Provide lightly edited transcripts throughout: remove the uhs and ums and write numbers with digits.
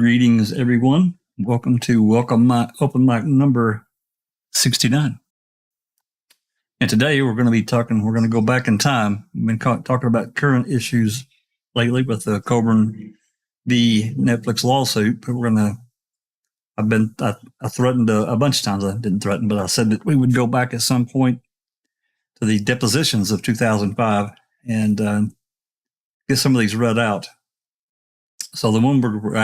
Greetings, everyone. Welcome to Open Mic number 69. And today we're going to go back in time. We've been talking about current issues lately with the Coburn v. Netflix lawsuit. But I threatened a bunch of times. I didn't threaten, but I said that we would go back at some point to the depositions of 2005 and get some of these read out. So the one we've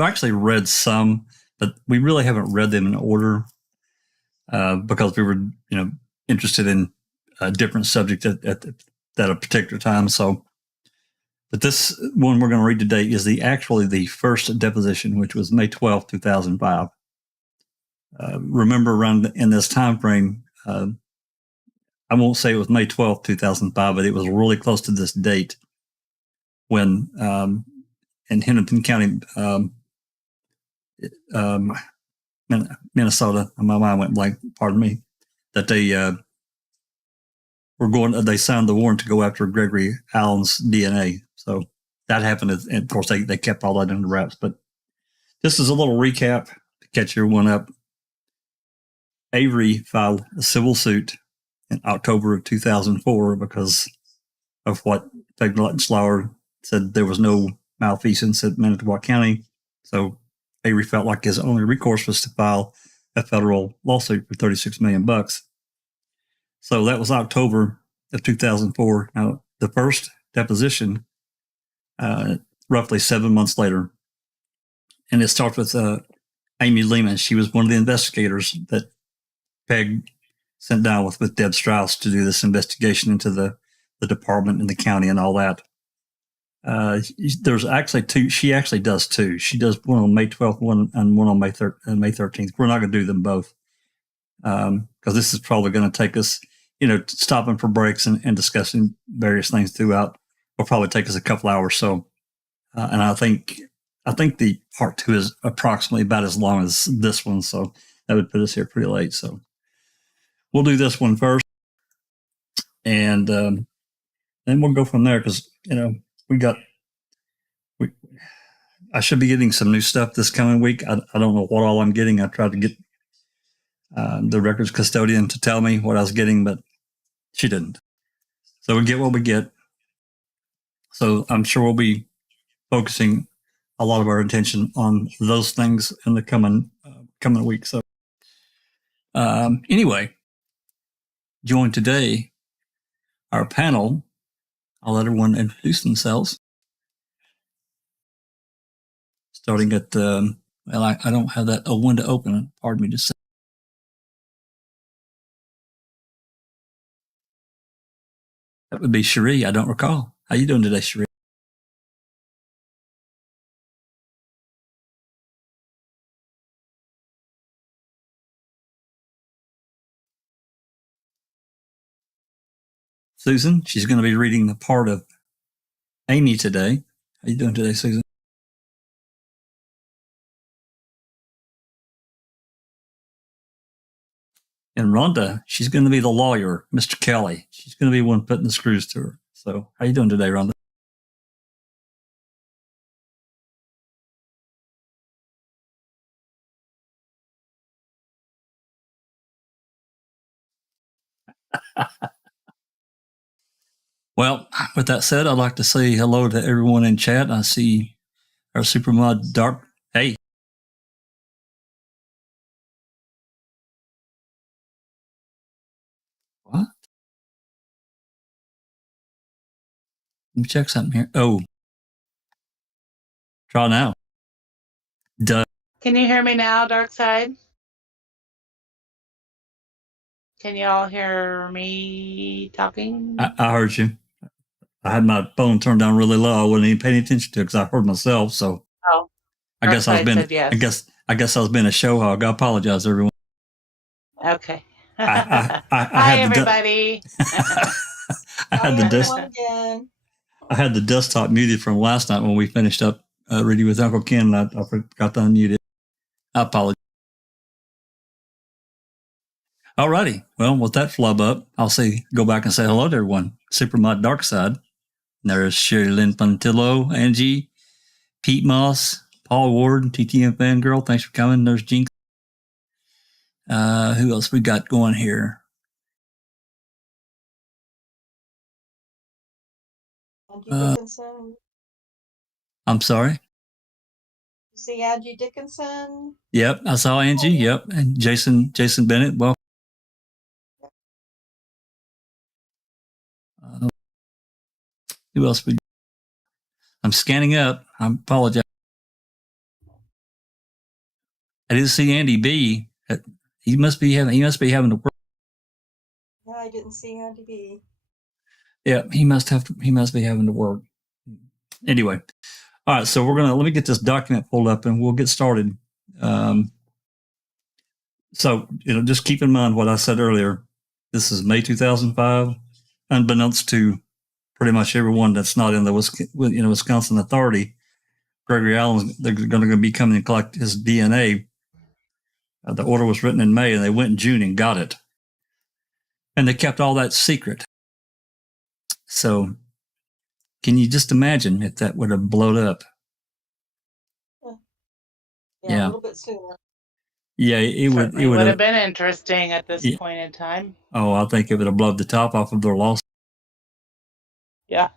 actually read some, but we really haven't read them in order because we were, interested in a different subject at a particular time. So, but this one we're going to read today is actually the first deposition, which was May 12th, 2005. Remember, around in this time frame, I won't say it was May 12th, 2005, but it was really close to this date when in Hennepin County, Minnesota, my mind went blank, pardon me, that they they signed the warrant to go after Gregory Allen's DNA. So that happened, and of course they kept all that under wraps. But this is a little recap to catch everyone up. Avery filed a civil suit in October of 2004 because of what Fegler said there was no malfeasance at Manitowoc County. So Avery felt like his only recourse was to file a federal lawsuit for $36 million. So that was October of 2004. Now, the first deposition, roughly 7 months later, and it starts with Amy Lehmann. She was one of the investigators that Peg sent down with Deb Strauss to do this investigation into the department and the county and all that. There's actually two. She actually does two. She does one on May 12th, one on May 13th. We're not going to do them both because this is probably going to take us, stopping for breaks and discussing various things throughout. Will probably take us a couple hours. So, and I think the part two is approximately about as long as this one. So that would put us here pretty late. So we'll do this one first, and then we'll go from there because I should be getting some new stuff this coming week. I don't know what all I'm getting. I tried to get the records custodian to tell me what I was getting, but she didn't. So we get what we get. So I'm sure we'll be focusing a lot of our attention on those things in the coming week. So anyway, join today our panel. I'll let everyone introduce themselves. Starting at, I don't have that window open. Pardon me to say. That would be Cherie. I don't recall. How you doing today, Cherie? Susan, she's going to be reading the part of Amy today. How you doing today, Susan? And Rhonda, she's going to be the lawyer, Mr. Kelly. She's going to be one putting the screws to her. So how you doing today, Rhonda? Well, with that said, I'd like to say hello to everyone in chat. I see our Supermod Dark. Hey. What? Let me check something here. Oh. Try now. Duh. Can you hear me now, Dark Side? Can you all hear me talking? I heard you. I had my phone turned down really low. I wasn't even paying attention to it because I heard myself. So I guess I was being a show hog. I apologize, everyone. Okay. Hi, everybody. I had the desktop muted from last night when we finished up reading with Uncle Ken. I forgot to unmute it. I apologize. All righty. Well, with that flub up, I'll go back and say hello to everyone. Supermod Dark Side. There's Sherry Lynn Puntillo, Angie, Pete Moss, Paul Ward, TTM Fangirl, thanks for coming. There's Jinx. Who else we got going here? Angie Dickinson. I'm sorry. You see Angie Dickinson? Yep, I saw Angie. Yep, and Jason Bennett. Well, who else? I'm scanning up. I apologize. I didn't see Andy B. He must be having to work. Yeah, I didn't see Andy B. Yeah, he must be having to work. Anyway, all right. So let me get this document pulled up and we'll get started. So just keep in mind what I said earlier. This is May 2005, unbeknownst to pretty much everyone that's not in the Wisconsin Authority. Gregory Allen, they're going to be coming and collect his DNA. The order was written in May, and they went in June and got it, and they kept all that secret. So, can you just imagine if that would have blown up? Yeah, a little bit sooner. Yeah, it would have been interesting at this point in time. Oh, I think it would have blown the top off of their lawsuit. Yeah.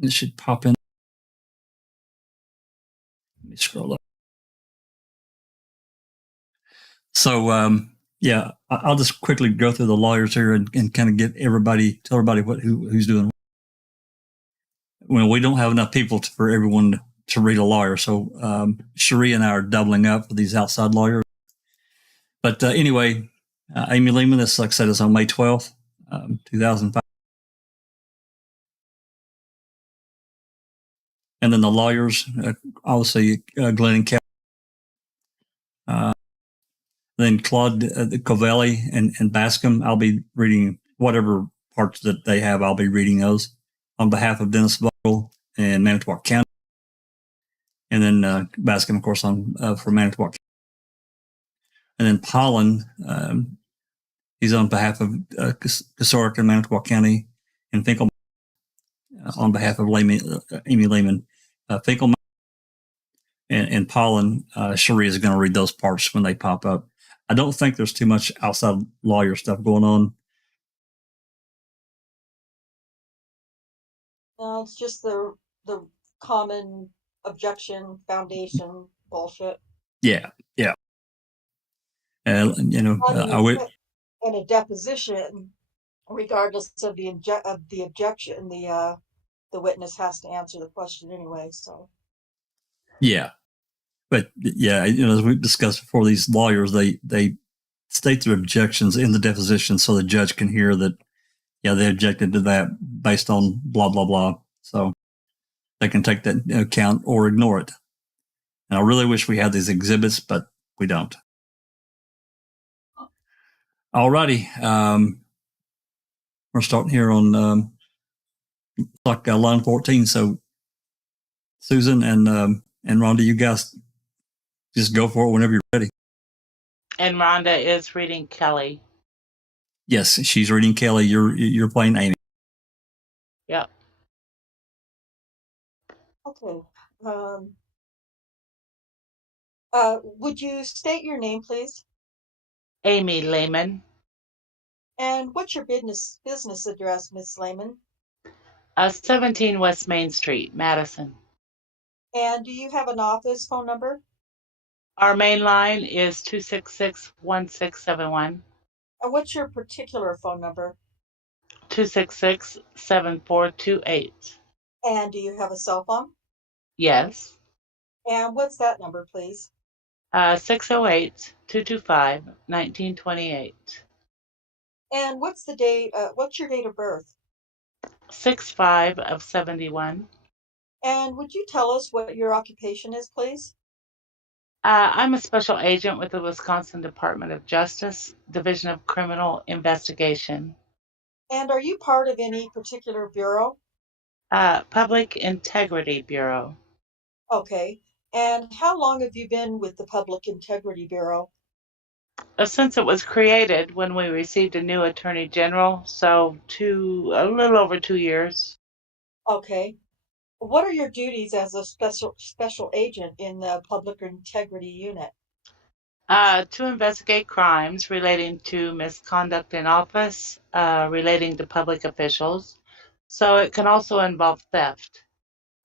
It should pop in. Let me scroll up. So, I'll just quickly go through the lawyers here and kind of tell everybody who's doing. Well, we don't have enough people for everyone to read a lawyer, so Cherie and I are doubling up for these outside lawyers. But anyway, Amy Lehmann, this, like I said, is on May 12th, 2005. And then the lawyers, obviously, Glenn and Kelly. Then Claude Covelli and Bascom. I'll be reading whatever parts that they have. I'll be reading those on behalf of Dennis Vogel and Manitowoc County. And then Bascom, of course, for Manitowoc County. And then Pollen, he's on behalf of Casoric and Manitowoc County, and Finkel on behalf of Amy Lehmann. Finkel and Pollen, Cherie is going to read those parts when they pop up. I don't think there's too much outside lawyer stuff going on. No, it's just the common objection foundation bullshit. Yeah. I would. In a deposition, regardless of the objection, the witness has to answer the question anyway. So. Yeah, but yeah, as we discussed before, these lawyers they state their objections in the deposition so the judge can hear that. Yeah, they objected to that based on blah blah blah. So they can take that into account or ignore it. And I really wish we had these exhibits, but we don't. Alrighty, we're starting here on line 14. So Susan and Rhonda, you guys just go for it whenever you're ready. And Rhonda is reading Kelly. Yes, she's reading Kelly. You're playing Amy. Yep. Okay. Would you state your name, please? Amy Lehmann. And what's your business address, Miss Lehmann? 17 West Main Street, Madison. And do you have an office phone number? Our main line is 266-1671. And what's your particular phone number? 266-7428. And do you have a cell phone? Yes. And what's that number, please? 608-225-1928. And what's the date? What's your date of birth? 6/5 of 71. And would you tell us what your occupation is, please? I'm a special agent with the Wisconsin Department of Justice, Division of Criminal Investigation. And are you part of any particular bureau? Public Integrity Bureau. Okay. And how long have you been with the Public Integrity Bureau? Since it was created when we received a new Attorney General, so a little over 2 years. Okay. What are your duties as a special agent in the Public Integrity Unit? To investigate crimes relating to misconduct in office, relating to public officials. So it can also involve theft.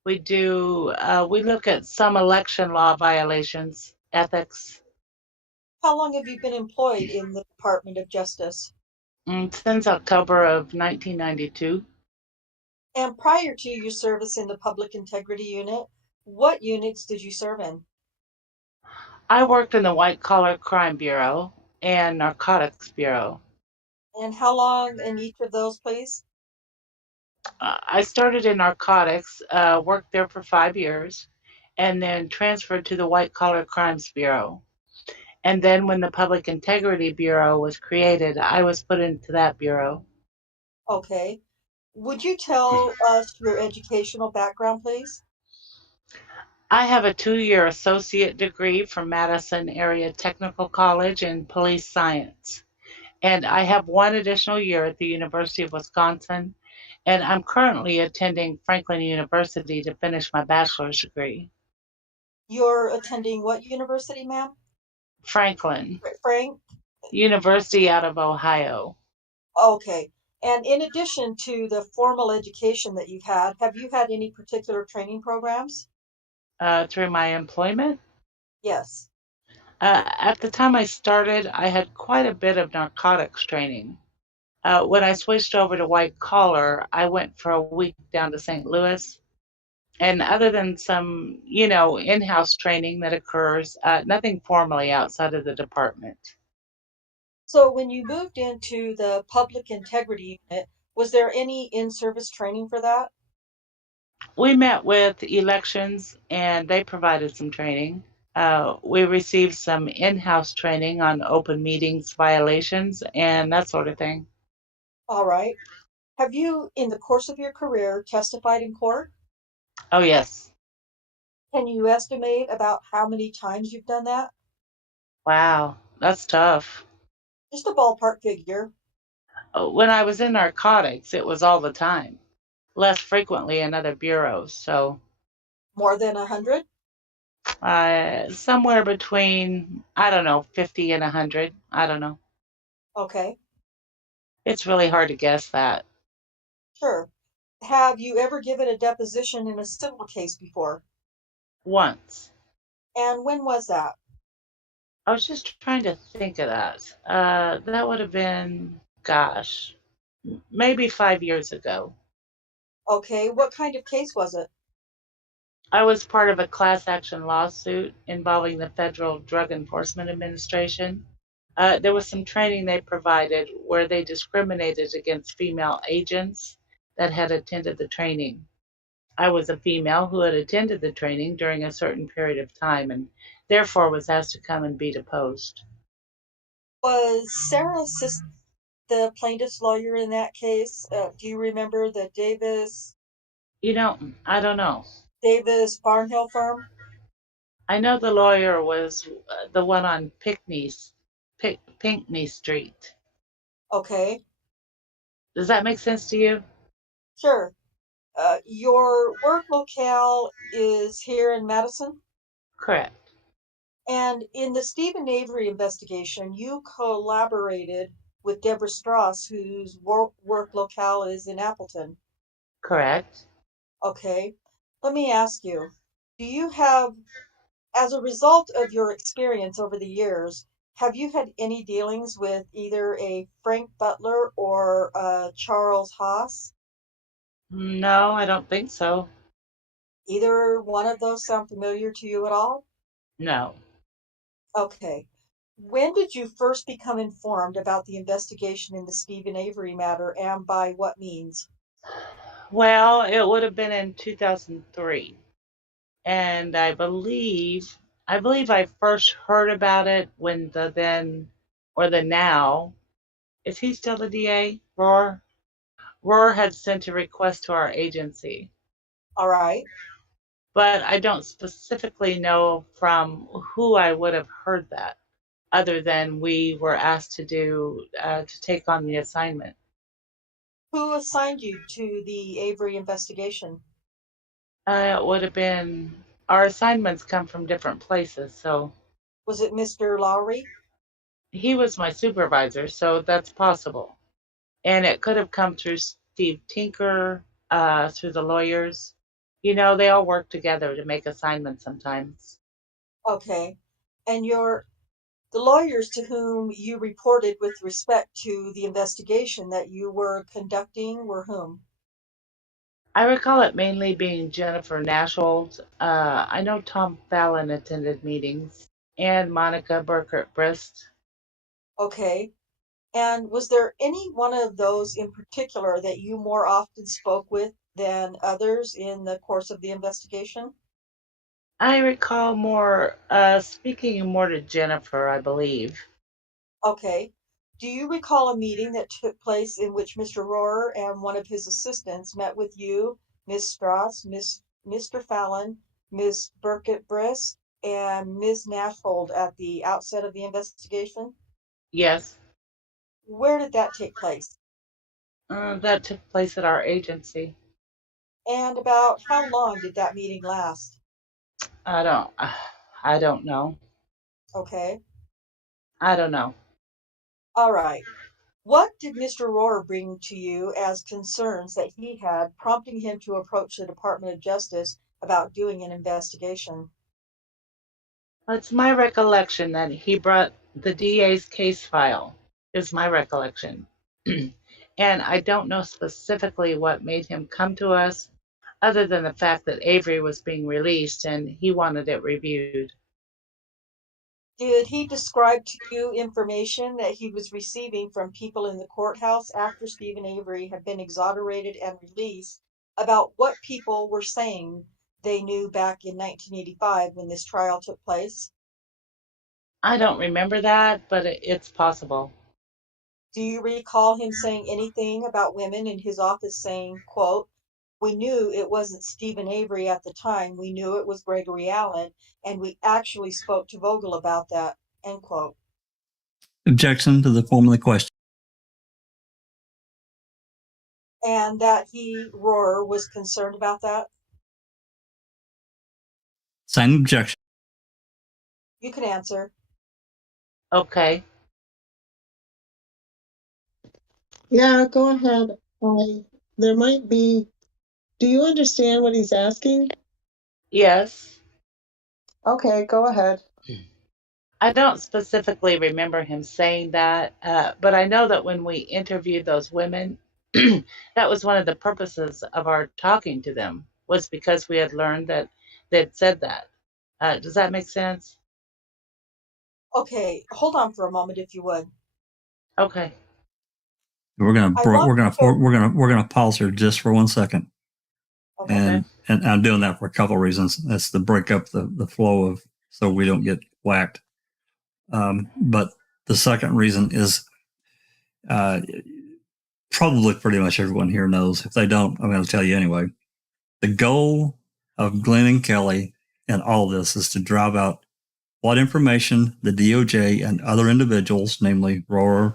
We look at some election law violations, ethics, How long have you been employed in the Department of Justice? since October of 1992. And prior to your service in the Public Integrity Unit, what units did you serve in? I worked in the White Collar Crime Bureau and Narcotics Bureau. And how long in each of those, please? I started in narcotics, worked there for 5 years, and then transferred to the White Collar Crimes Bureau. And then when the Public Integrity Bureau was created, I was put into that bureau. Okay. Would you tell us your educational background, please? I have a 2-year associate degree from Madison Area Technical College in police science. And I have one additional year at the University of Wisconsin, and I'm currently attending Franklin University to finish my bachelor's degree. You're attending what university, ma'am? Franklin Frank? University out of Ohio. Okay. And in addition to the formal education that you've had, have you had any particular training programs? Through my employment. Yes. At the time I started, I had quite a bit of narcotics training. When I switched over to white collar, I went for a week down to St. Louis. And other than some, in-house training that occurs, nothing formally outside of the department. So when you moved into the Public Integrity Unit, was there any in-service training for that? We met with elections and they provided some training. We received some in-house training on open meetings violations and that sort of thing. All right. Have you, in the course of your career, testified in court? Oh, yes. Can you estimate about how many times you've done that? Wow, that's tough. Just a ballpark figure. When I was in narcotics, it was all the time, less frequently in other bureaus. So More than 100? somewhere between, I don't know, 50 and 100. I don't know. Okay, It's really hard to guess that. sure. Have you ever given a deposition in a civil case before? Once. And when was that? I was just trying to think of that. That would have been, gosh, maybe 5 years ago. Okay, what kind of case was it? I was part of a class action lawsuit involving the Federal Drug Enforcement Administration. There was some training they provided where they discriminated against female agents that had attended the training. I was a female who had attended the training during a certain period of time and therefore was asked to come and be deposed. Was Sarah the plaintiff's lawyer in that case? Do you remember the I don't know. Davis Barnhill firm? I know the lawyer was the one on Pinckney Street. Okay, Does that make sense to you? sure. Your work locale is here in Madison? Correct. And in the Stephen Avery investigation, you collaborated with Deborah Strauss, whose work locale is in Appleton. Correct. Okay. Let me ask you, do you have, as a result of your experience over the years, have you had any dealings with either a Frank Butler or Charles Haas? No, I don't think so. Either one of those sound familiar to you at all? No. Okay. When did you first become informed about the investigation in the Stephen Avery matter and by what means? Well, it would have been in 2003. And I believe I first heard about it when the then or the now, is he still the DA? Roar? Roar had sent a request to our agency. All right. But I don't specifically know from who I would have heard that, other than we were asked to take on the assignment. Who assigned you to the Avery investigation? It would have been, our assignments come from different places. So Was it Mr. Lowry? he was my supervisor, so that's possible. And it could have come through Steve Tinker, through the lawyers. They all work together to make assignments sometimes. Okay. And the lawyers to whom you reported with respect to the investigation that you were conducting were whom? I recall it mainly being Jennifer Nashhold. I know Tom Fallon attended meetings, and Monica Burkert Brist. Okay. And was there any one of those in particular that you more often spoke with than others in the course of the investigation? I recall more speaking more to Jennifer, I believe. Okay. Do you recall a meeting that took place in which Mr. Rohrer and one of his assistants met with you, Miss Strauss, Mr. Fallon, Miss Burkett Briss, and Ms. Nashhold at the outset of the investigation? Yes, Where did that take place? that took place at our agency. And about how long did that meeting last? I don't, I don't know. Okay. I don't know. All right. What did Mr. Rohrer bring to you as concerns that he had, prompting him to approach the Department of Justice about doing an investigation? It's my recollection that he brought the DA's case file, is my recollection. And I don't know specifically what made him come to us, other than the fact that Avery was being released and he wanted it reviewed. Did he describe to you information that he was receiving from people in the courthouse after Stephen Avery had been exonerated and released about what people were saying they knew back in 1985 when this trial took place? I don't remember that, but it's possible. Do you recall him saying anything about women in his office saying, quote, "We knew it wasn't Stephen Avery at the time. We knew it was Gregory Allen, and we actually spoke to Vogel about that," end quote. Objection to the form of the question. And that he, Rohrer, was concerned about that? Same objection. You can answer. Okay. Yeah, go ahead. There might be. Do you understand what he's asking? Yes. Okay, go ahead. I don't specifically remember him saying that, but I know that when we interviewed those women, that was one of the purposes of our talking to them, was because we had learned that they'd said that. Does that make sense? Okay, hold on for a moment if you would. Okay. We're gonna I want we're gonna pause here just for 1 second, okay. and I'm doing that for a couple of reasons. That's to break up the flow of so we don't get whacked. But the second reason is probably pretty much everyone here knows. If they don't, I'm going to tell you anyway. The goal of Glenn and Kelly and all this is to drive out what information the DOJ and other individuals, namely Rohrer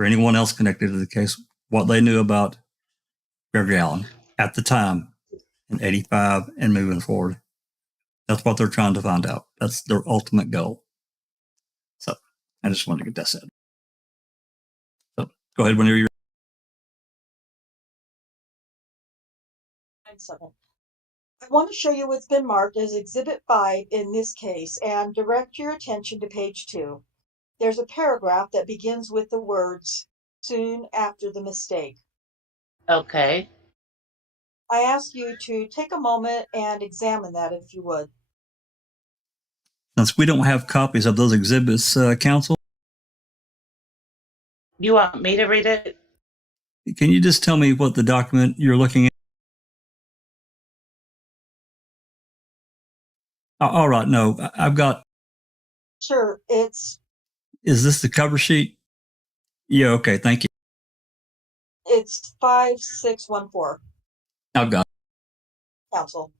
or anyone else connected to the case, what they knew about Gregory Allen at the time in 85 and moving forward. That's what they're trying to find out. That's their ultimate goal. So I just wanted to get that said. So go ahead whenever you're. 9 seconds. I want to show you what's been marked as Exhibit 5 in this case and direct your attention to page 2. There's a paragraph that begins with the words, "soon after the mistake." Okay. I ask you to take a moment and examine that if you would. Since we don't have copies of those exhibits, counsel, You want me to read it? can you just tell me what the document you're looking at? All right, no, I've got. Sure, Is this the cover sheet? Yeah, okay, thank you. it's 5614, I've got. counsel.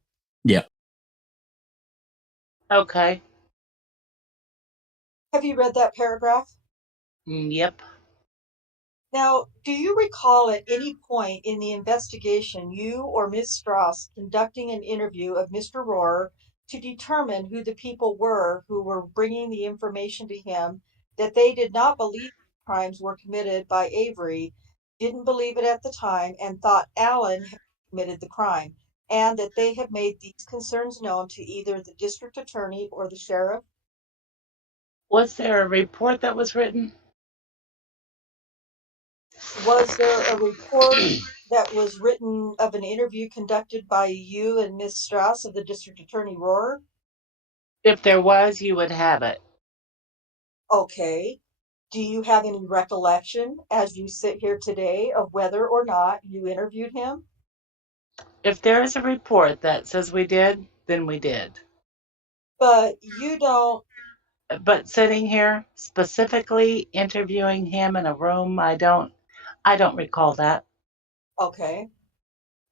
Yeah. Okay. Have you read that paragraph? Yep. Now, do you recall at any point in the investigation you or Ms. Strauss conducting an interview of Mr. Rohrer to determine who the people were who were bringing the information to him that they did not believe crimes were committed by Avery, didn't believe it at the time, and thought Allen had committed the crime, and that they have made these concerns known to either the district attorney or the sheriff? Was there a report that was written? Was there a report that was written of an interview conducted by you and Miss Strauss of the District Attorney Rohrer? If there was, you would have it. Okay. Do you have any recollection as you sit here today of whether or not you interviewed him? If there is a report that says we did, then we did. But you don't. But sitting here specifically interviewing him in a room, I don't recall that. Okay.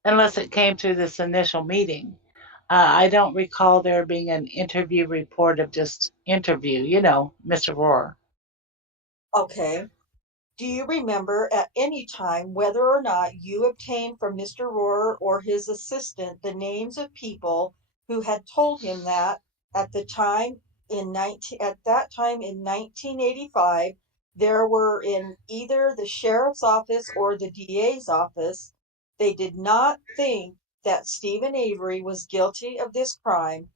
Unless it came through this initial meeting. I don't recall there being an interview report of just interview, Mr. Rohrer. Okay. Do you remember at any time whether or not you obtained from Mr. Rohrer or his assistant the names of people who had told him that at the time at that time in 1985 there were in either the sheriff's office or the DA's office, they did not think that Stephen Avery was guilty of this crime.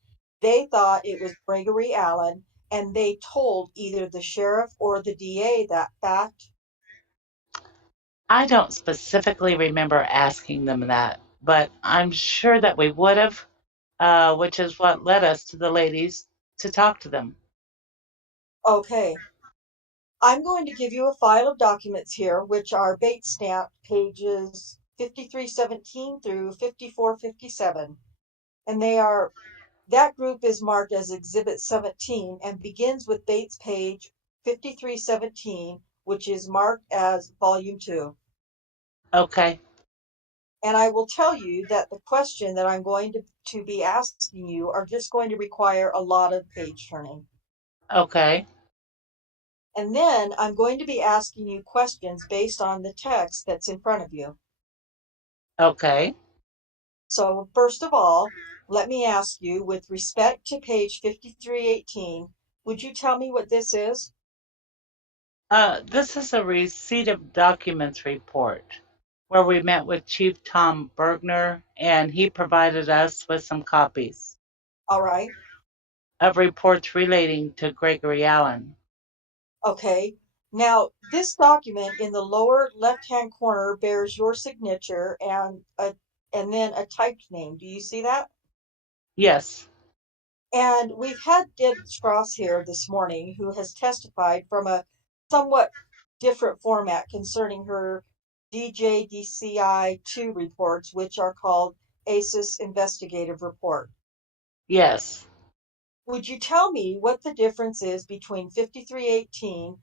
They thought it was Gregory Allen, and they told either the sheriff or the DA that fact? I don't specifically remember asking them that, but I'm sure that we would have, which is what led us to the ladies to talk to them. Okay. I'm going to give you a file of documents here, which are bait stamped pages 5317 through 5457. And that group is marked as Exhibit 17 and begins with Bates page 5317, which is marked as Volume 2. Okay. And I will tell you that the question that I'm going to be asking you are just going to require a lot of page turning. Okay. And then I'm going to be asking you questions based on the text that's in front of you. Okay. So first of all, let me ask you, with respect to page 5318, would you tell me what this is? This is a receipt of documents report where we met with Chief Tom Bergner, and he provided us with some copies All right. of reports relating to Gregory Allen. Okay. Now, this document in the lower left-hand corner bears your signature and then a typed name. Do you see that? Yes. And we've had Deb Strauss here this morning, who has testified from a somewhat different format concerning her DJDCI2 reports, which are called ACES Investigative Report. Yes. Would you tell me what the difference is between 5318,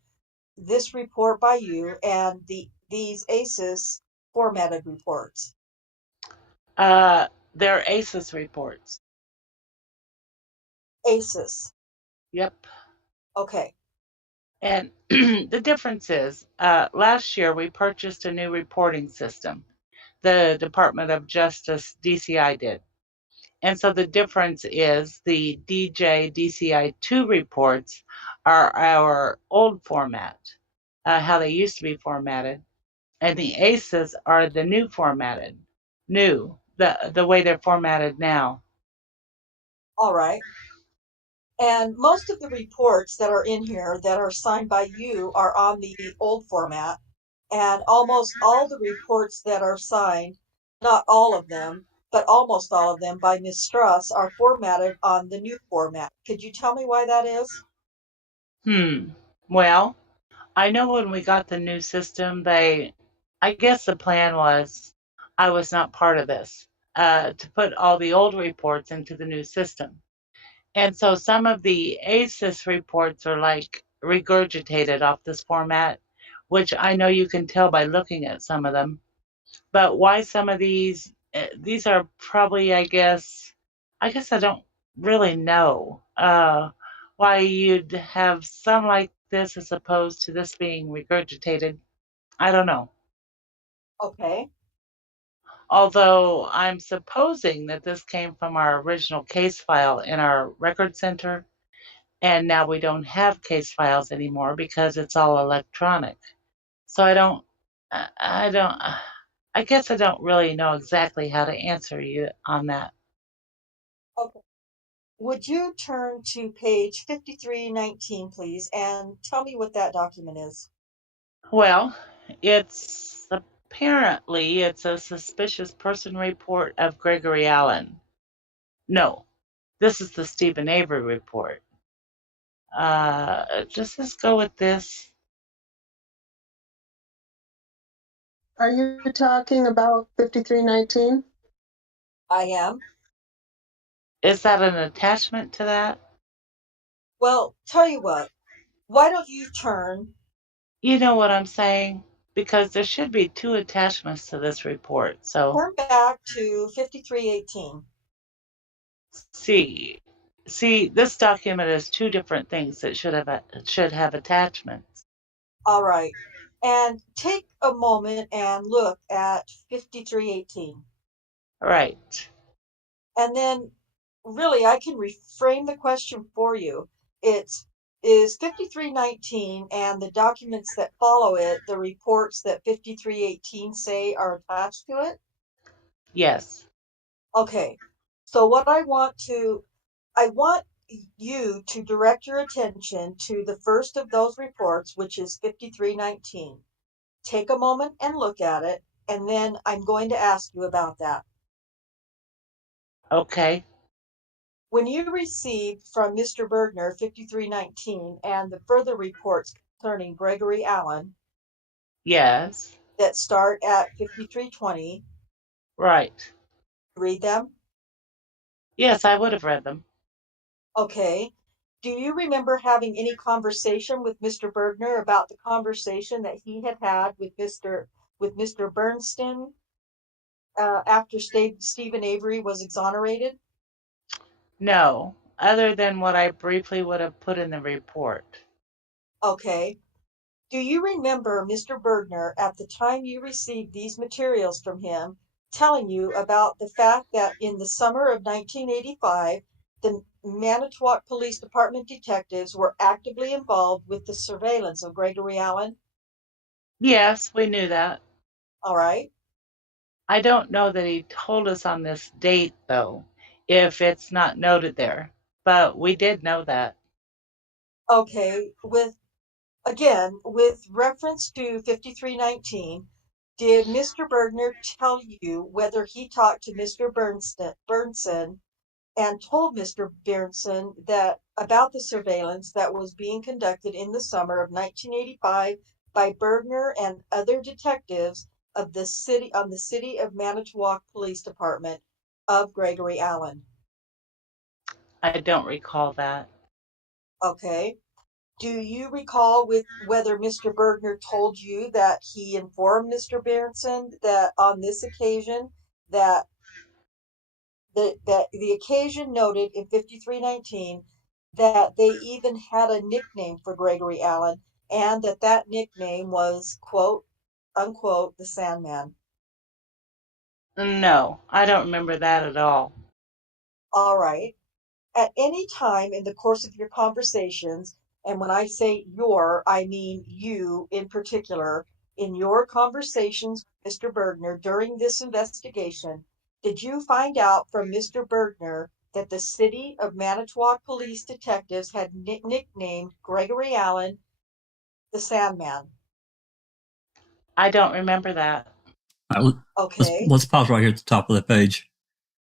this report by you, and these ACES formatted reports? They're ACES reports. ACES. Yep. Okay. And the difference is, last year we purchased a new reporting system. The Department of Justice, DCI, did. And so the difference is the DJ DCI2 reports are our old format, how they used to be formatted. And the ACEs are the new formatted, the way they're formatted now. All right. And most of the reports that are in here that are signed by you are on the old format. And almost all the reports that are signed, not all of them, but almost all of them by Ms. Strauss are formatted on the new format. Could you tell me why that is? Well, I know when we got the new system, I guess the plan was, I was not part of this, to put all the old reports into the new system. And so some of the ACES reports are like regurgitated off this format, which I know you can tell by looking at some of them. But why some of these are probably, I guess I don't really know why you'd have some like this as opposed to this being regurgitated. I don't know. Okay. Although I'm supposing that this came from our original case file in our record center, and now we don't have case files anymore because it's all electronic. So I guess I don't really know exactly how to answer you on that. Okay. Would you turn to page 5319, please, and tell me what that document is? Well, it's apparently it's a suspicious person report of Gregory Allen. No, this is the Stephen Avery report. Just let's go with this. Are you talking about 5319? I am. Is that an attachment to that? Well, tell you what, why don't you turn? You know what I'm saying? Because there should be two attachments to this report. So Turn back to 5318. see, this document is two different things that should have attachments. All right. And take a moment and look at 5318. Right. And then really I can reframe the question for you. It's is 5319 and the documents that follow it, the reports that 5318 say are attached to it? Yes. Okay. So what I want you to direct your attention to the first of those reports, which is 5319. Take a moment and look at it, and then I'm going to ask you about that. Okay. When you received from Mr. Bergner 5319 and the further reports concerning Gregory Allen Yes. that start at 5320, Right. read them? Yes, I would have read them. Okay. Do you remember having any conversation with Mr. Bergner about the conversation that he had with Mr. Bernstein after Stephen Avery was exonerated? No, other than what I briefly would have put in the report. Okay. Do you remember Mr. Bergner at the time you received these materials from him telling you about the fact that in the summer of 1985, the Manitowoc Police Department detectives were actively involved with the surveillance of Gregory Allen? Yes, we knew that. All right. I don't know that he told us on this date, though, if it's not noted there. But we did know that. Okay. With reference to 5319, did Mr. Bergner tell you whether he talked to Mr. Bernson and told Mr. Bernson that about the surveillance that was being conducted in the summer of 1985 by Bergner and other detectives of the city of Manitowoc Police Department of Gregory Allen? I don't recall that. Okay. Do you recall whether Mr. Bergner told you that he informed Mr. Bernson that on this occasion that the occasion noted in 5319 that they even had a nickname for Gregory Allen and that nickname was quote unquote the Sandman? No, I don't remember that at all. All right. At any time in the course of your conversations, and when I say your, I mean you in particular, in your conversations with Mr. Bergner during this investigation, did you find out from Mr. Bergner that the city of Manitowoc police detectives had nicknamed Gregory Allen the Sandman? I don't remember that. All right, Okay. let's pause right here at the top of the page.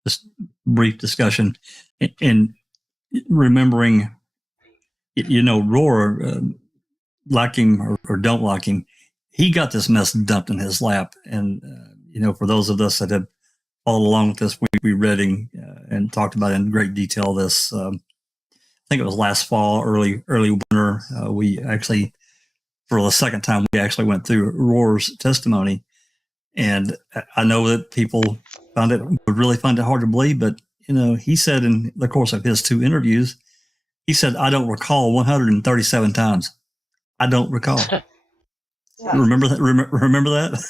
Just brief discussion and remembering, Rohr, like him or don't like him, he got this mess dumped in his lap. And, for those of us that have followed along with this, we read and talked about in great detail this. I think it was last fall, early winter. We actually, for the second time, we actually went through Rohr's testimony. And I know that people would really find it hard to believe, but, he said in the course of his two interviews, he said, I don't recall 137 times. I don't recall. Yeah. Remember that? Remember that?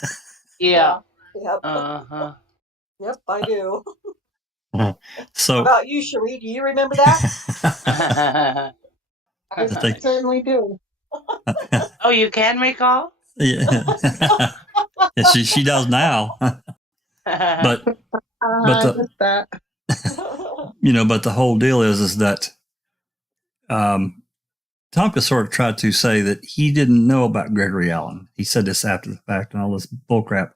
Yeah. Yep. Uh-huh. Yep, I do. So, How about you, Cherie? Do you remember that? I I think, certainly do. Oh, you can recall? yeah, yeah, she does now. But I the missed that. but the whole deal is that Tompkins sort of tried to say that he didn't know about Gregory Allen. He said this after the fact and all this bullcrap,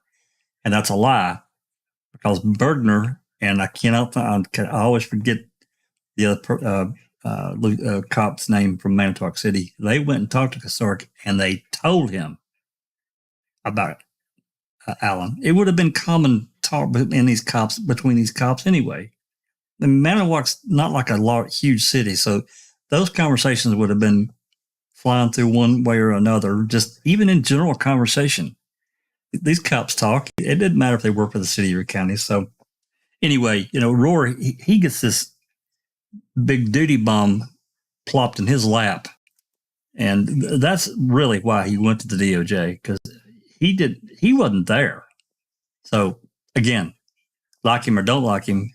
and that's a lie because Bergner and I always forget the other cop's name from Manitowoc City. They went and talked to Kasork and they told him about Allen. It would have been common talk between these cops anyway. The Manitowoc's not like a huge city, so those conversations would have been flying through one way or another. Just even in general conversation, these cops talk. It didn't matter if they work for the city or county. So anyway, Rory he gets this big duty bomb plopped in his lap, and that's really why he went to the DOJ because he wasn't there. So again, like him or don't like him,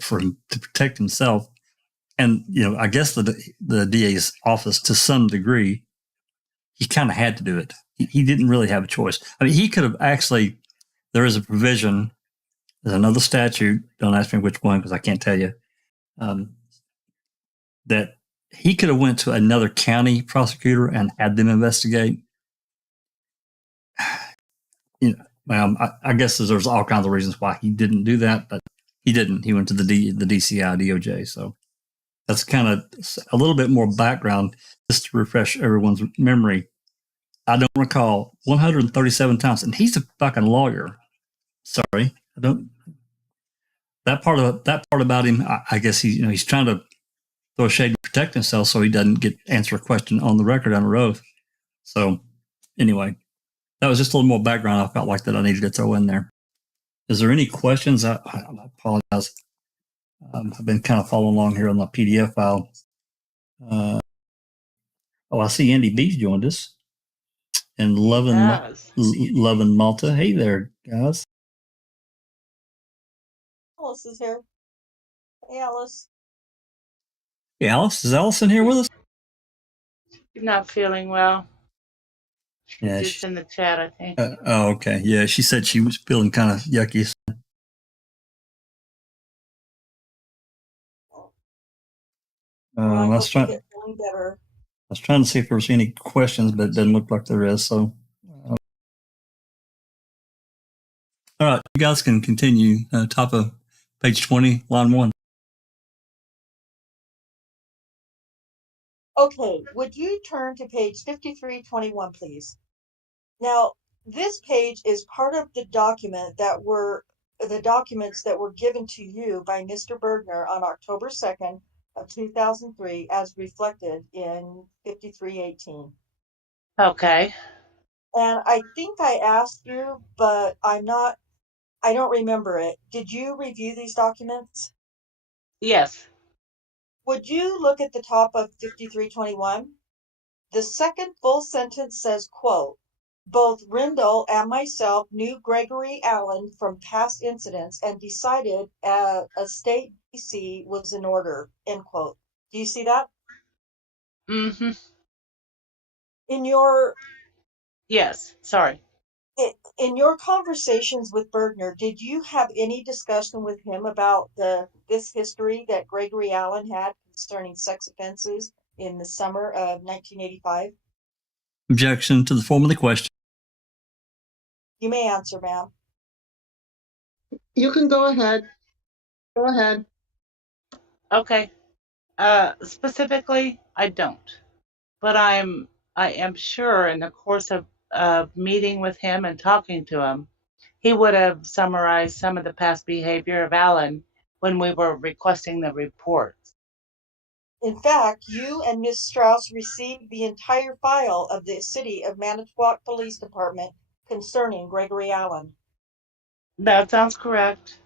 for him to protect himself, and I guess the DA's office to some degree, he kind of had to do it. He didn't really have a choice. I mean, he could have actually. There is a provision. There's another statute. Don't ask me which one because I can't tell you. That he could have went to another county prosecutor and had them investigate. I guess there's all kinds of reasons why he didn't do that, but he didn't. He went to the DCI, DOJ. So that's kind of a little bit more background just to refresh everyone's memory. I don't recall 137 times, and he's a fucking lawyer. Sorry, I don't. That part about him, I guess he's trying to throw a shade to protect himself so he doesn't answer a question on the record under oath. So anyway, that was just a little more background I felt like that I needed to throw in there. Is there any questions? I apologize. I've been kind of following along here on the PDF file. I see Andy B's joined us. And Lovin Malta. Hey there, guys. Alice is here. Hey, Alice. Hey, Alice. Is Allison here with us? You're not feeling well. Yeah, Just in the chat, I think. Okay. Yeah, she said she was feeling kind of yucky. I was trying to see if there was any questions, but it doesn't look like there is. So, all right, you guys can continue. Top of page 20, line 1. Okay, would you turn to page 5321, please? Now, this page is part of the documents that were given to you by Mr. Bergner on October 2nd of 2003 as reflected in 5318. Okay. And I think I asked you, but I don't remember it. Did you review these documents? Yes. Would you look at the top of 5321? The second full sentence says, quote, both Rindle and myself knew Gregory Allen from past incidents and decided a state DC was in order, end quote. Do you see that? Mm-hmm. Yes, sorry. In your conversations with Bergner, did you have any discussion with him about this history that Gregory Allen had concerning sex offenses in the summer of 1985? Objection to the form of the question. You may answer, ma'am. You can go ahead. Go ahead. Okay. Specifically, I don't. But I am sure in the course of meeting with him and talking to him, he would have summarized some of the past behavior of Allen when we were requesting the reports. In fact, you and Ms. Strauss received the entire file of the City of Manitowoc Police Department concerning Gregory Allen. That sounds correct.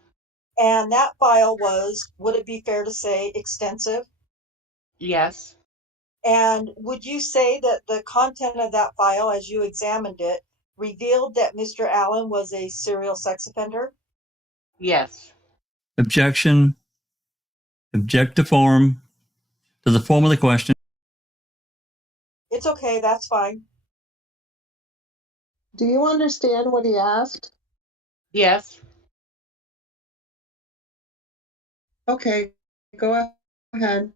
And that file was, would it be fair to say, extensive? Yes. And would you say that the content of that file, as you examined it, revealed that Mr. Allen was a serial sex offender? Yes. Objection. Object to form. To the form of the question. It's okay, that's fine. Do you understand what he asked? Yes. Okay, go ahead.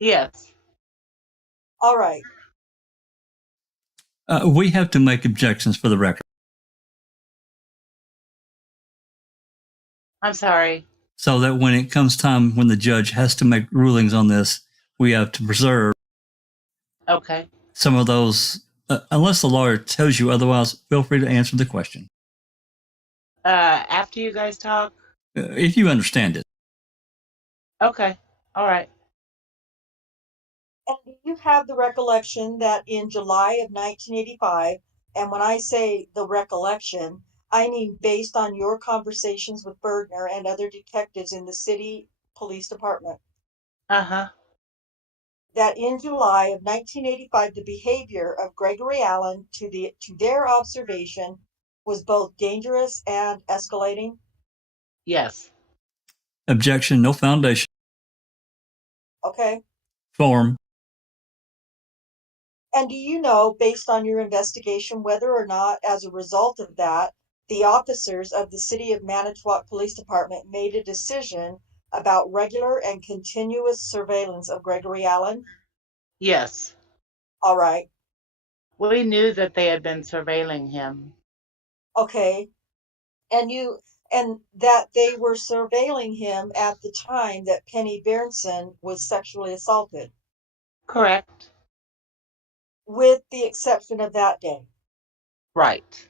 Yes. All right. We have to make objections for the record. I'm sorry. So that when it comes time when the judge has to make rulings on this, we have to preserve Okay. some of those. Unless the lawyer tells you otherwise, feel free to answer the question. After you guys talk? If you understand it. Okay. All right. And do you have the recollection that in July of 1985, and when I say the recollection, I mean based on your conversations with Bergner and other detectives in the city police department, Uh-huh. that in July of 1985, the behavior of Gregory Allen to their observation was both dangerous and escalating? Yes. Objection, no foundation. Okay. Form. And do you know, based on your investigation, whether or not, as a result of that, the officers of the City of Manitowoc Police Department made a decision about regular and continuous surveillance of Gregory Allen? Yes. All right. We knew that they had been surveilling him. Okay. And that they were surveilling him at the time that Penny Berenson was sexually assaulted, Correct. with the exception of that day. Right.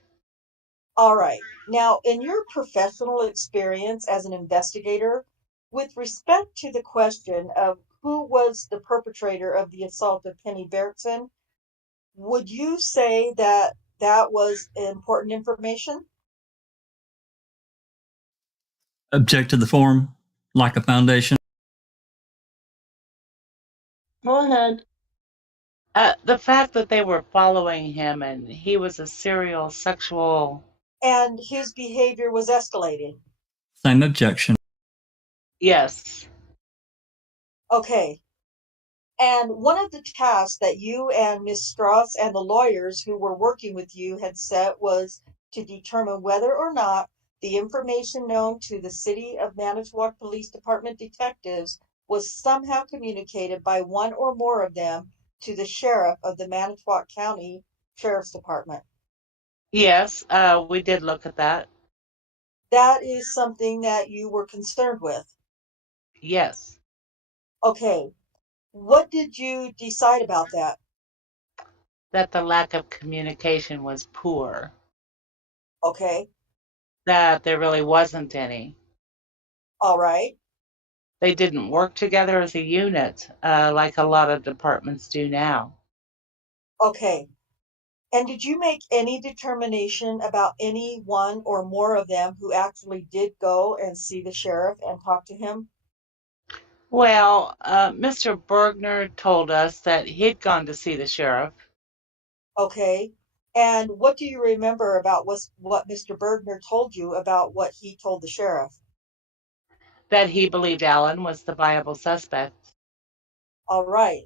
All right. Now, in your professional experience as an investigator, with respect to the question of who was the perpetrator of the assault of Penny Berenson, would you say that that was important information? Object to the form. Like a foundation. Go ahead. The fact that they were following him and he was a serial sexual. And his behavior was escalating. Same objection. Yes. Okay. And one of the tasks that you and Miss Strauss and the lawyers who were working with you had set was to determine whether or not the information known to the City of Manitowoc Police Department detectives was somehow communicated by one or more of them to the sheriff of the Manitowoc County Sheriff's Department. Yes. We did look at that. That is something that you were concerned with. Yes. Okay. What did you decide about that? That the lack of communication was poor. Okay. That there really wasn't any. All right. They didn't work together as a unit like a lot of departments do now. Okay. And did you make any determination about any one or more of them who actually did go and see the sheriff and talk to him? Well, Mr. Bergner told us that he'd gone to see the sheriff, Okay. And what do you remember about what Mr. Bergner told you about what he told the sheriff? that he believed Allen was the viable suspect. All right.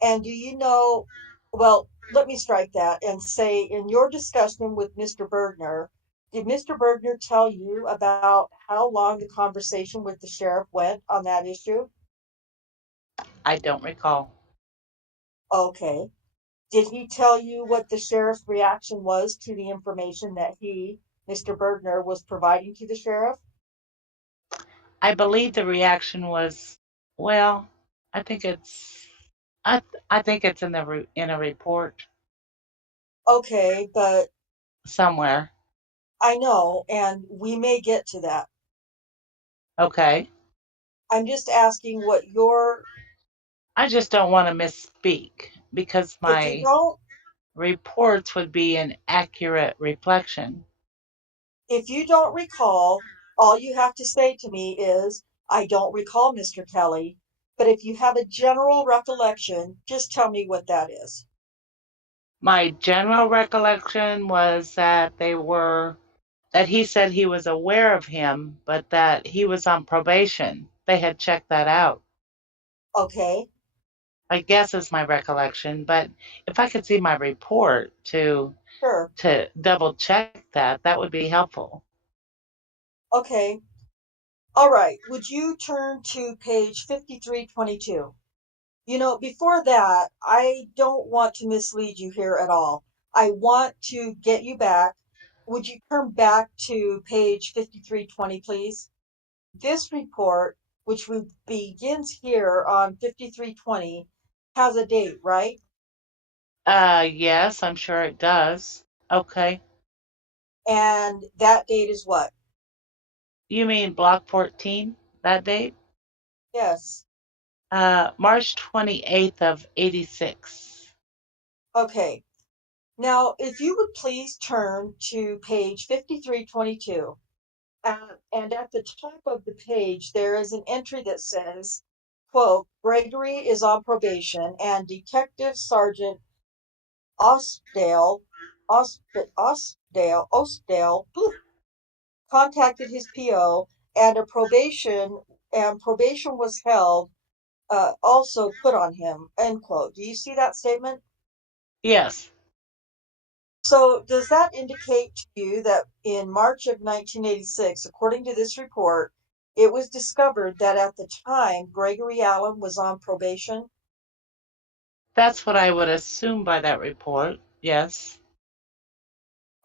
And do you know, well, let me strike that and say in your discussion with Mr. Bergner, did Mr. Bergner tell you about how long the conversation with the sheriff went on that issue? I don't recall. Okay. Did he tell you what the sheriff's reaction was to the information that he, Mr. Bergner, was providing to the sheriff? I believe the reaction was, well, I think it's, I, I think it's in in a report Okay, but somewhere. I know, and we may get to that. Okay. I'm just asking what your, I just don't want to misspeak because if you my don't, reports would be an accurate reflection. if you don't recall, all you have to say to me is, I don't recall, Mr. Kelly, but if you have a general recollection, just tell me what that is. My general recollection was that that he said he was aware of him, but that he was on probation. They had checked that out. Okay, I guess is my recollection, but if I could see my report sure. to double check that, that would be helpful. Okay. All right. Would you turn to page 5322? You know, before that, I don't want to mislead you here at all. I want to get you back. Would you turn back to page 5320, please? This report, which begins here on 5320, has a date, right? Yes, I'm sure it does. Okay. And that date is what? You mean block 14, that date? Yes. March 28th of 86. Okay. Now, if you would please turn to page 5322. And at the top of the page, there is an entry that says, quote, Gregory is on probation and Detective Sergeant Ostdale, Ostdale contacted his PO and probation was held, also put on him, end quote. Do you see that statement? Yes, So does that indicate to you that in March of 1986, according to this report, it was discovered that at the time Gregory Allen was on probation? that's what I would assume by that report. Yes.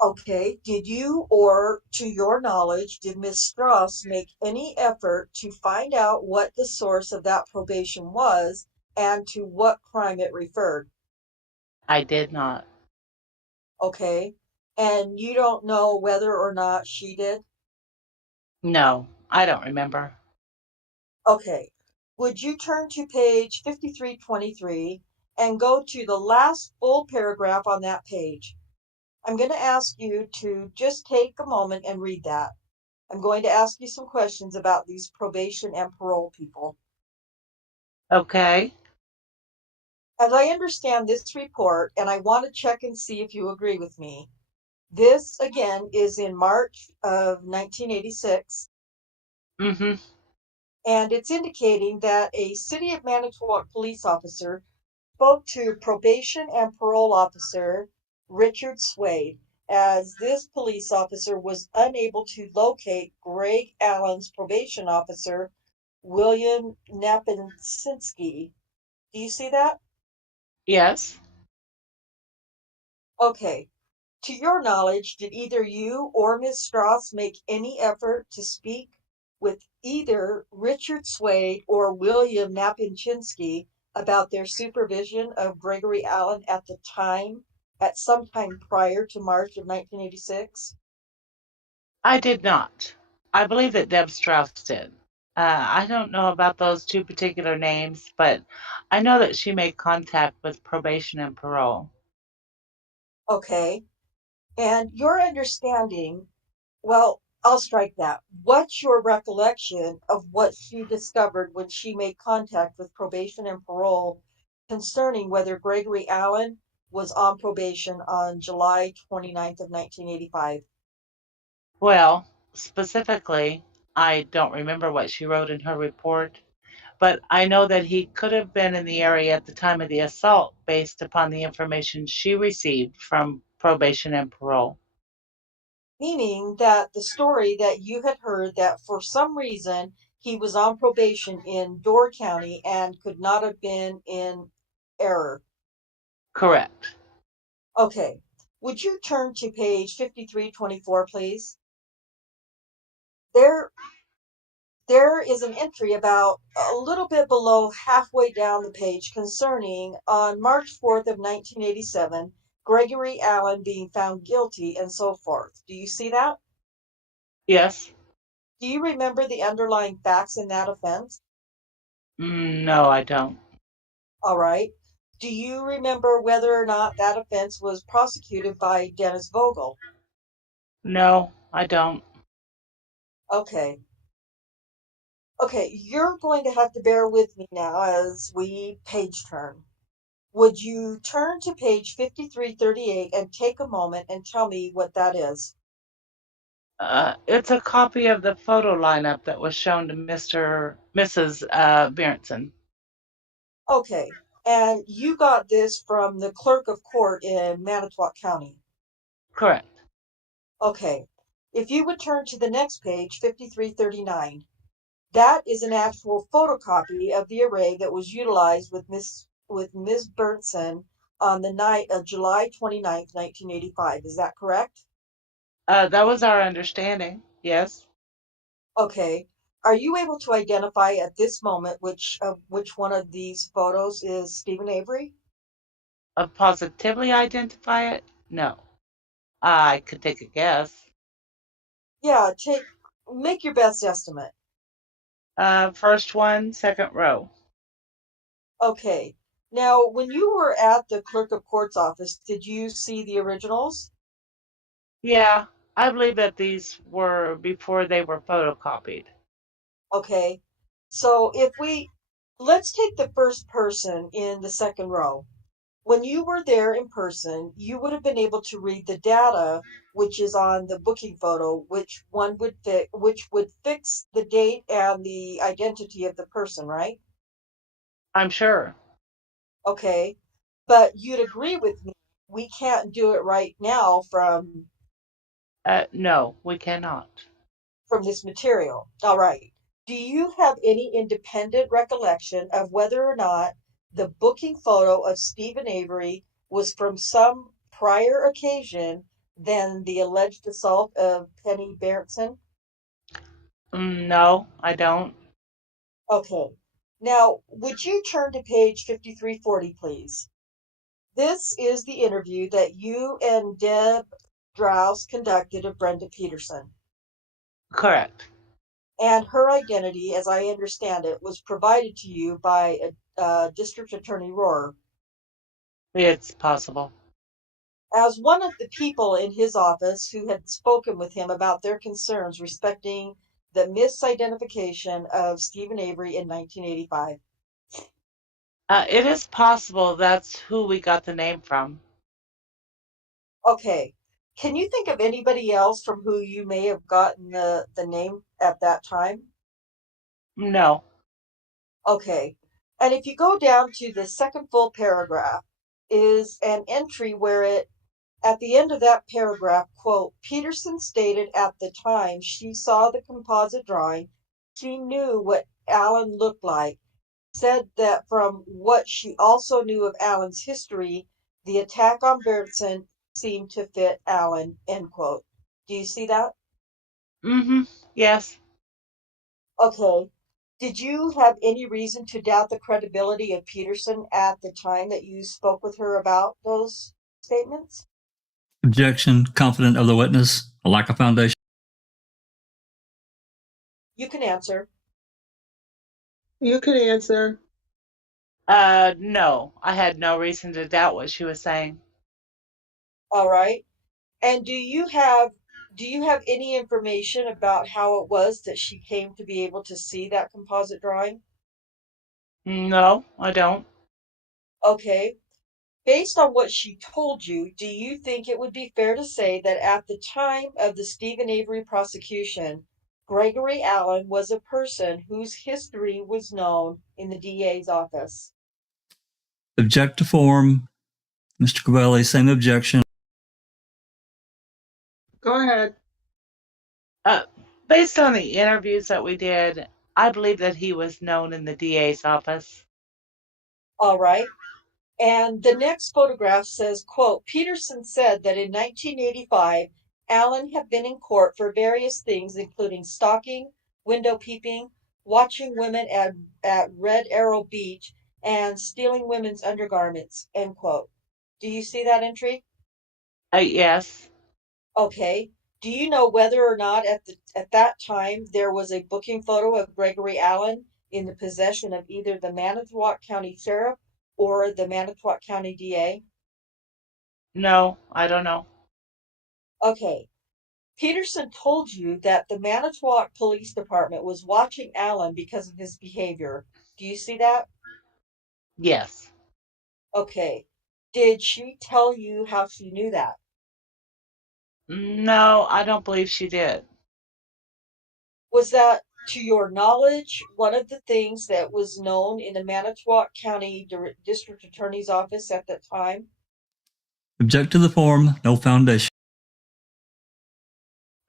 Okay, did you, or to your knowledge, did Miss Strauss make any effort to find out what the source of that probation was and to what crime it referred? I did not. Okay, and you don't know whether or not she did? No, I don't remember. Okay, would you turn to page 5323 and go to the last full paragraph on that page? I'm going to ask you to just take a moment and read that. I'm going to ask you some questions about these probation and parole people. Okay. As I understand this report, and I want to check and see if you agree with me, this again is in March of 1986, Mm-hmm. and it's indicating that a City of Manitowoc police officer spoke to probation and parole officer Richard Swade, as this police officer was unable to locate Greg Allen's probation officer, William Napinsinski. Do you see that? Yes. Okay. To your knowledge, did either you or Miss Strauss make any effort to speak with either Richard Swade or William Napinchinsky about their supervision of Gregory Allen at some time prior to March of 1986? I did not. I believe that Deb Strauss did. I don't know about those two particular names, but I know that she made contact with probation and parole. Okay. And your understanding, well, I'll strike that. What's your recollection of what she discovered when she made contact with probation and parole concerning whether Gregory Allen was on probation on July 29th of 1985? Well, specifically, I don't remember what she wrote in her report, but I know that he could have been in the area at the time of the assault based upon the information she received from probation and parole. Meaning that the story that you had heard that for some reason he was on probation in Door County and could not have been in error. Correct. Okay. Would you turn to page 5324, please? There there is an entry about a little bit below halfway down the page concerning on March 4th of 1987, Gregory Allen being found guilty and so forth. Do you see that? Yes. Do you remember the underlying facts in that offense? No, I don't. All right. Do you remember whether or not that offense was prosecuted by Dennis Vogel? No, I don't. Okay. Okay, you're going to have to bear with me now as we page turn. Would you turn to page 5338 and take a moment and tell me what that is? It's a copy of the photo lineup that was shown to Mrs. Berenson. Okay, and you got this from the clerk of court in Manitowoc County. Correct. Okay, if you would turn to the next page, 5339, that is an actual photocopy of the array that was utilized with Ms. Berntson on the night of July 29th, 1985. Is that correct? That was our understanding. Yes. Okay. Are you able to identify at this moment which one of these photos is Stephen Avery? Positively identify it? No. I could take a guess. Yeah, make your best estimate. First one, second row. Okay. Now, when you were at the clerk of court's office, did you see the originals? Yeah, I believe that these were before they were photocopied. Okay. So let's take the first person in the second row. When you were there in person, you would have been able to read the data, which is on the booking photo, which would fix the date and the identity of the person, right? I'm sure. Okay. But you'd agree with me, we can't do it right now No, we cannot. from this material. All right. Do you have any independent recollection of whether or not the booking photo of Stephen Avery was from some prior occasion than the alleged assault of Penny Berenson? No, I don't. Okay. Now, would you turn to page 5340, please? This is the interview that you and Deb Strauss conducted of Brenda Peterson. Correct. And her identity, as I understand it, was provided to you by District Attorney Rohrer. It's possible. As one of the people in his office who had spoken with him about their concerns respecting the misidentification of Stephen Avery in 1985. It is possible that's who we got the name from. Okay. Can you think of anybody else from who you may have gotten the name at that time? No. Okay. And if you go down to the second full paragraph, is an entry where at the end of that paragraph, quote, Peterson stated at the time she saw the composite drawing, she knew what Alan looked like, said that from what she also knew of Alan's history, the attack on Bertson seemed to fit Alan, end quote. Do you see that? Mm-hmm. Yes. Okay. Did you have any reason to doubt the credibility of Peterson at the time that you spoke with her about those statements? Objection, confident of the witness, a lack of foundation. You can answer. You can answer. No. I had no reason to doubt what she was saying. All right. And do you have any information about how it was that she came to be able to see that composite drawing? No, I don't. Okay. Based on what she told you, do you think it would be fair to say that at the time of the Stephen Avery prosecution, Gregory Allen was a person whose history was known in the DA's office? Object to form. Mr. Covelli, same objection. Go ahead. Uh, Based on the interviews that we did, I believe that he was known in the DA's office. All right. And the next photograph says, quote, Peterson said that in 1985, Allen had been in court for various things, including stalking, window peeping, watching women at Red Arrow Beach, and stealing women's undergarments, end quote. Do you see that entry? Yes. Okay. Do you know whether or not at that time there was a booking photo of Gregory Allen in the possession of either the Manitowoc County Sheriff or the Manitowoc County DA? No, I don't know. Okay. Peterson told you that the Manitowoc Police Department was watching Allen because of his behavior. Do you see that? Yes. Okay. Did she tell you how she knew that? No, I don't believe she did. Was that, to your knowledge, one of the things that was known in the Manitowoc County District Attorney's Office at that time? Object to the form, no foundation.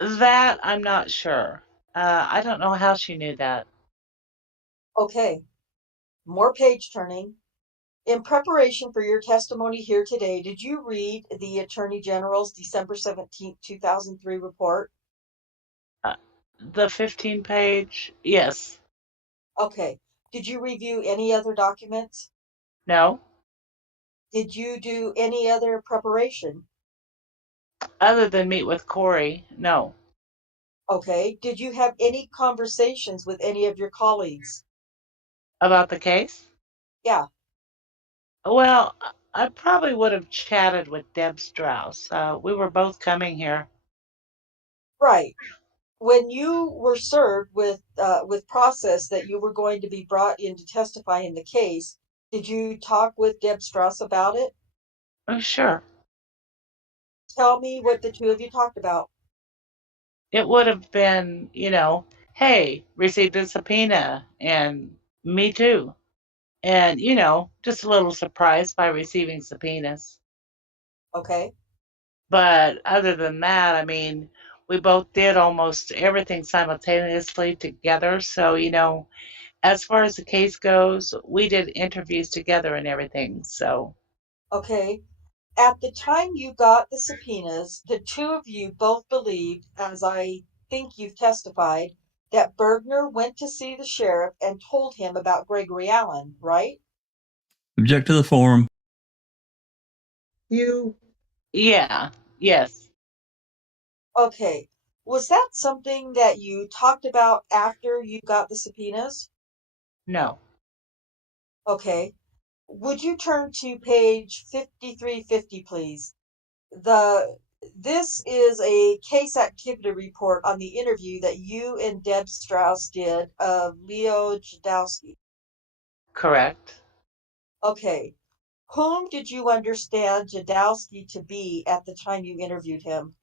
That I'm not sure. I don't know how she knew that. Okay. More page turning. In preparation for your testimony here today, did you read the Attorney General's December 17th, 2003 report? The 15-page? Yes. Okay. Did you review any other documents? No. Did you do any other preparation? Other than meet with Corey, no. Okay. Did you have any conversations with any of your colleagues? About the case? Yeah. Well, I probably would have chatted with Deb Strauss. We were both coming here. Right. When you were served with process that you were going to be brought in to testify in the case, did you talk with Deb Strauss about it? Oh, sure. Tell me what the two of you talked about. It would have been, hey, received a subpoena, and me too. And, just a little surprised by receiving subpoenas. Okay. But other than that, I mean, we both did almost everything simultaneously together. So, as far as the case goes, we did interviews together and everything. So, Okay. At the time you got the subpoenas, the two of you both believed, as I think you've testified, that Bergner went to see the sheriff and told him about Gregory Allen, right? Object to the form. You, yeah, yes, Okay. Was that something that you talked about after you got the subpoenas? no. Okay. Would you turn to page 5350, please? This is a case activity report on the interview that you and Deb Strauss did of Leo Jadowski. Correct. Okay. Whom did you understand Jadowski to be at the time you interviewed him?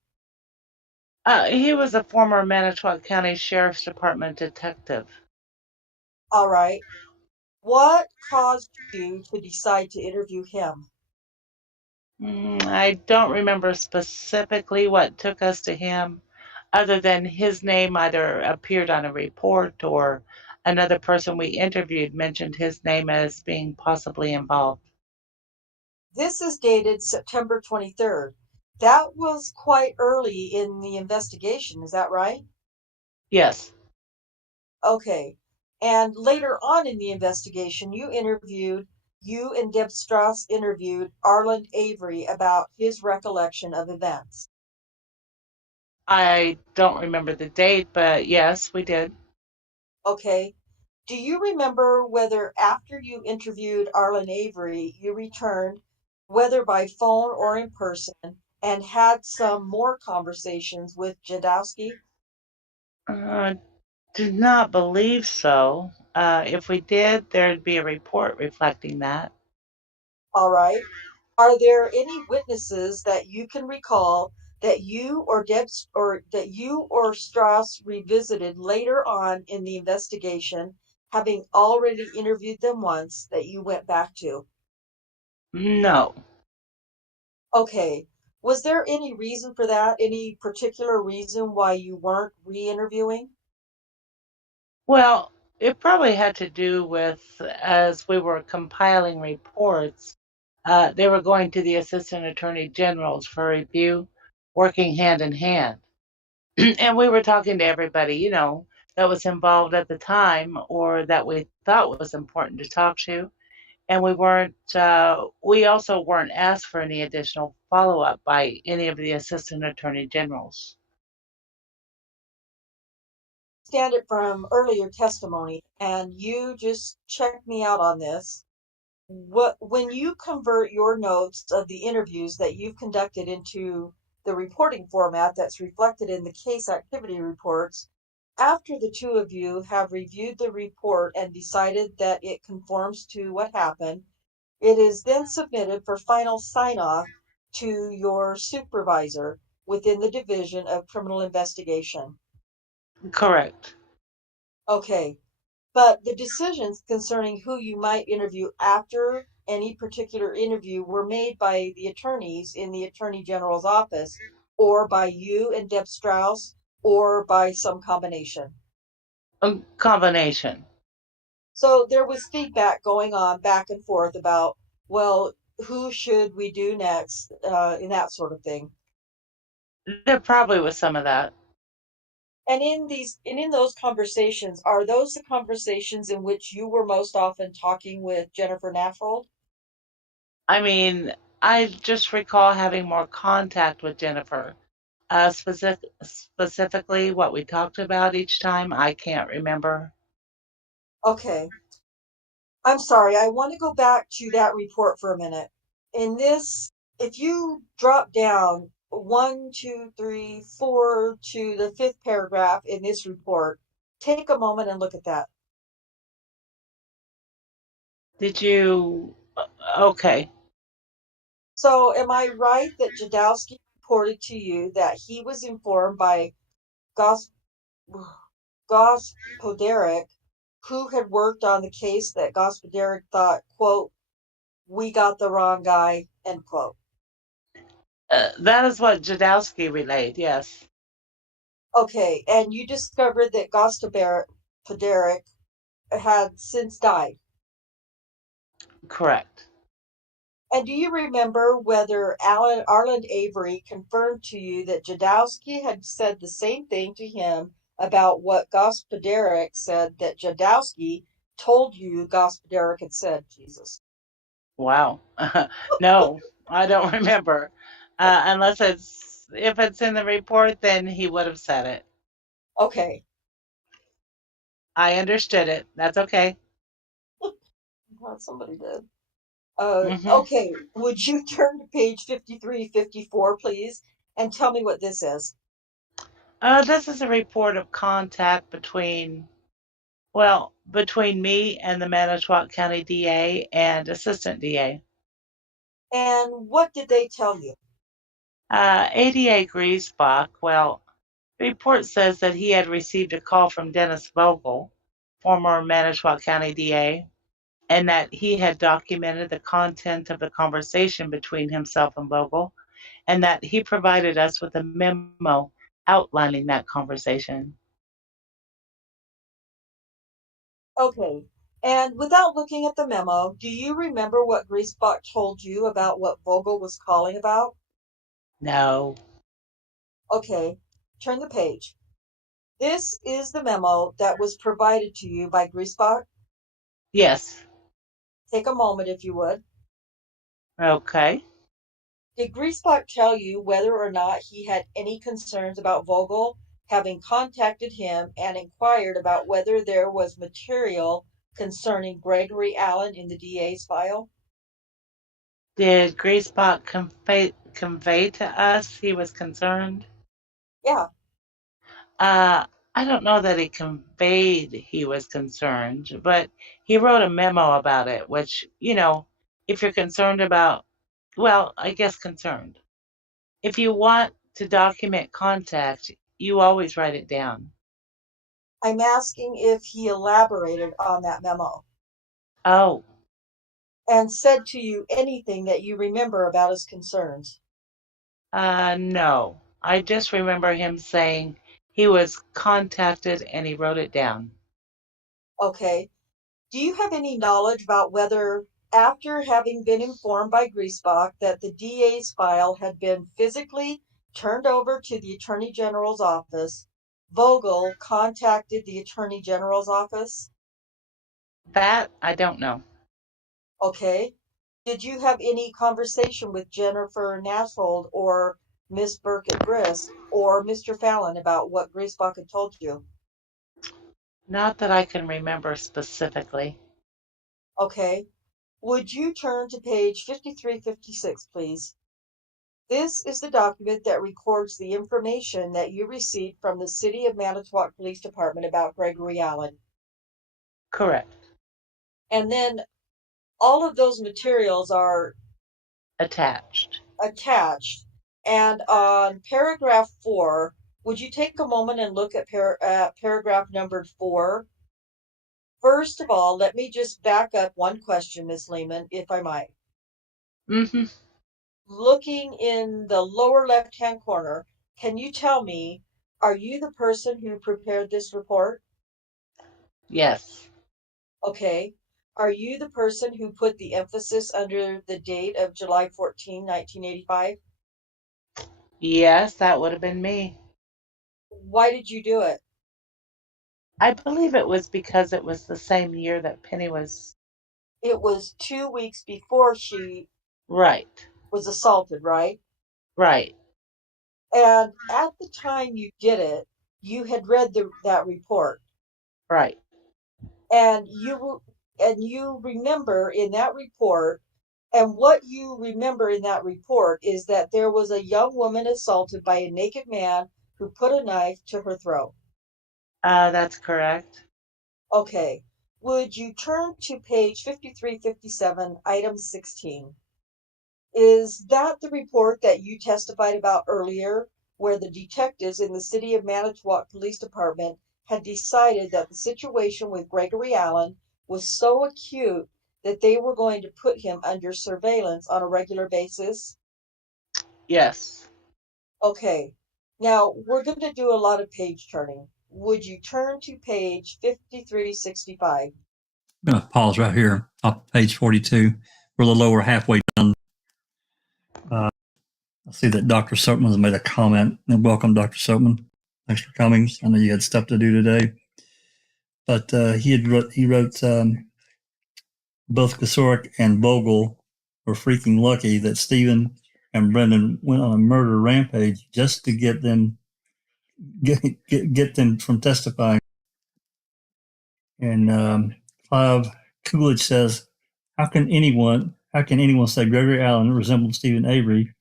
He was a former Manitowoc County Sheriff's Department detective. All right. What caused you to decide to interview him? I don't remember specifically what took us to him, other than his name either appeared on a report or another person we interviewed mentioned his name as being possibly involved. This is dated September 23rd. That was quite early in the investigation, is that right? Yes, Okay. And later on in the investigation, you and Deb Strauss interviewed Arlen Avery about his recollection of events. I don't remember the date, but yes, we did. Okay. Do you remember whether after you interviewed Arlen Avery, you returned, whether by phone or in person, and had some more conversations with Jadowski? Did not believe so. If we did, there'd be a report reflecting that. All right. Are there any witnesses that you can recall that you or Strauss revisited later on in the investigation, having already interviewed them once, that you went back to? No. Okay. Was there any reason for that? Any particular reason why you weren't re-interviewing? Well, it probably had to do with as we were compiling reports, they were going to the assistant attorney generals for review, working hand in hand. And we were talking to everybody, that was involved at the time or that we thought was important to talk to. And we also weren't asked for any additional follow up by any of the assistant attorney generals. Stand it from earlier testimony, and you just check me out on this. When you convert your notes of the interviews that you've conducted into the reporting format that's reflected in the case activity reports, after the two of you have reviewed the report and decided that it conforms to what happened, it is then submitted for final sign-off to your supervisor within the Division of Criminal Investigation. Correct. Okay, but the decisions concerning who you might interview after any particular interview were made by the attorneys in the Attorney General's office, or by you and Deb Strauss, or by some combination. A combination. So there was feedback going on back and forth about, well, who should we do next, and that sort of thing. There probably was some of that. And in those conversations, are those the conversations in which you were most often talking with Jennifer Nafrold? I mean, I just recall having more contact with Jennifer. Specifically, what we talked about each time, I can't remember. Okay. I'm sorry, I want to go back to that report for a minute. In this, if you drop down 1, 2, 3, 4 to the 5th paragraph in this report, take a moment and look at that. Did you? Okay. So, am I right that Jadowski reported to you that he was informed by Gospodarek, who had worked on the case, that Gospodarek thought, quote, "We got the wrong guy," end quote? That is what Jadowski relayed, yes. Okay, and you discovered that Gospodarek had since died. Correct. And do you remember whether Arland Avery confirmed to you that Jadowski had said the same thing to him about what Gospodarek said that Jadowski told you Gospodarek had said? Jesus. Wow. No, I don't remember. Unless if it's in the report, then he would have said it. Okay. I understood it. That's okay. Glad somebody did. Mm-hmm. Okay, would you turn to page 5354, please, and tell me what this is? This is a report of contact between me and the Manitowoc County DA and Assistant DA. And what did they tell you? ADA Griesbach, the report says that he had received a call from Dennis Vogel, former Manitowoc County DA, and that he had documented the content of the conversation between himself and Vogel, and that he provided us with a memo outlining that conversation. Okay, and without looking at the memo, do you remember what Griesbach told you about what Vogel was calling about? No. Okay, turn the page. This is the memo that was provided to you by Griesbach. Yes. Take a moment if you would. Okay. Did Griesbach tell you whether or not he had any concerns about Vogel having contacted him and inquired about whether there was material concerning Gregory Allen in the DA's file? Did Griesbach convey to us he was concerned? Yeah. I don't know that he conveyed he was concerned, but he wrote a memo about it, which, if you're concerned about, I guess concerned. If you want to document contact, you always write it down. I'm asking if he elaborated on that memo Oh, and said to you anything that you remember about his concerns. no. I just remember him saying he was contacted and he wrote it down. Okay. Do you have any knowledge about whether, after having been informed by Griesbach that the DA's file had been physically turned over to the Attorney General's office, Vogel contacted the Attorney General's office? That I don't know. Okay. Did you have any conversation with Jennifer Nafrold or Miss Burkett Brisk or Mr. Fallon about what Griesbach had told you? Not that I can remember specifically. Okay. Would you turn to page 5356, please? This is the document that records the information that you received from the City of Manitowoc Police Department about Gregory Allen. Correct. And then all of those materials are Attached. attached. And on paragraph 4, would you take a moment and look at paragraph numbered 4? First of all, let me just back up one question, Ms. Lehman, if I might. Mm-hmm. Looking in the lower left-hand corner, can you tell me, are you the person who prepared this report? Yes. Okay. Are you the person who put the emphasis under the date of July 14, 1985? Yes, that would have been me. Why did you do it? I believe it was because it was the same year that Penny was. It was 2 weeks before she Right. was assaulted, right? Right. And at the time you did it, you had read that report, Right. and you remember in that report, and what you remember in that report is that there was a young woman assaulted by a naked man who put a knife to her throat. That's correct. Okay. Would you turn to page 5357, item 16? Is that the report that you testified about earlier, where the detectives in the City of Manitowoc Police Department had decided that the situation with Gregory Allen was so acute that they were going to put him under surveillance on a regular basis? Yes. Okay. Now, we're going to do a lot of page turning. Would you turn to page 5365? I'm going to pause right here on page 42. We're a little over halfway done. I see that Dr. Silkman has made a comment. And welcome, Dr. Silkman. Thanks for coming. I know you had stuff to do today. But he wrote both Kosoric and Vogel were freaking lucky that Stephen and Brendan went on a murder rampage just to get them from testifying. And Clive Coolidge says, how can anyone say Gregory Allen resembled Stephen Avery?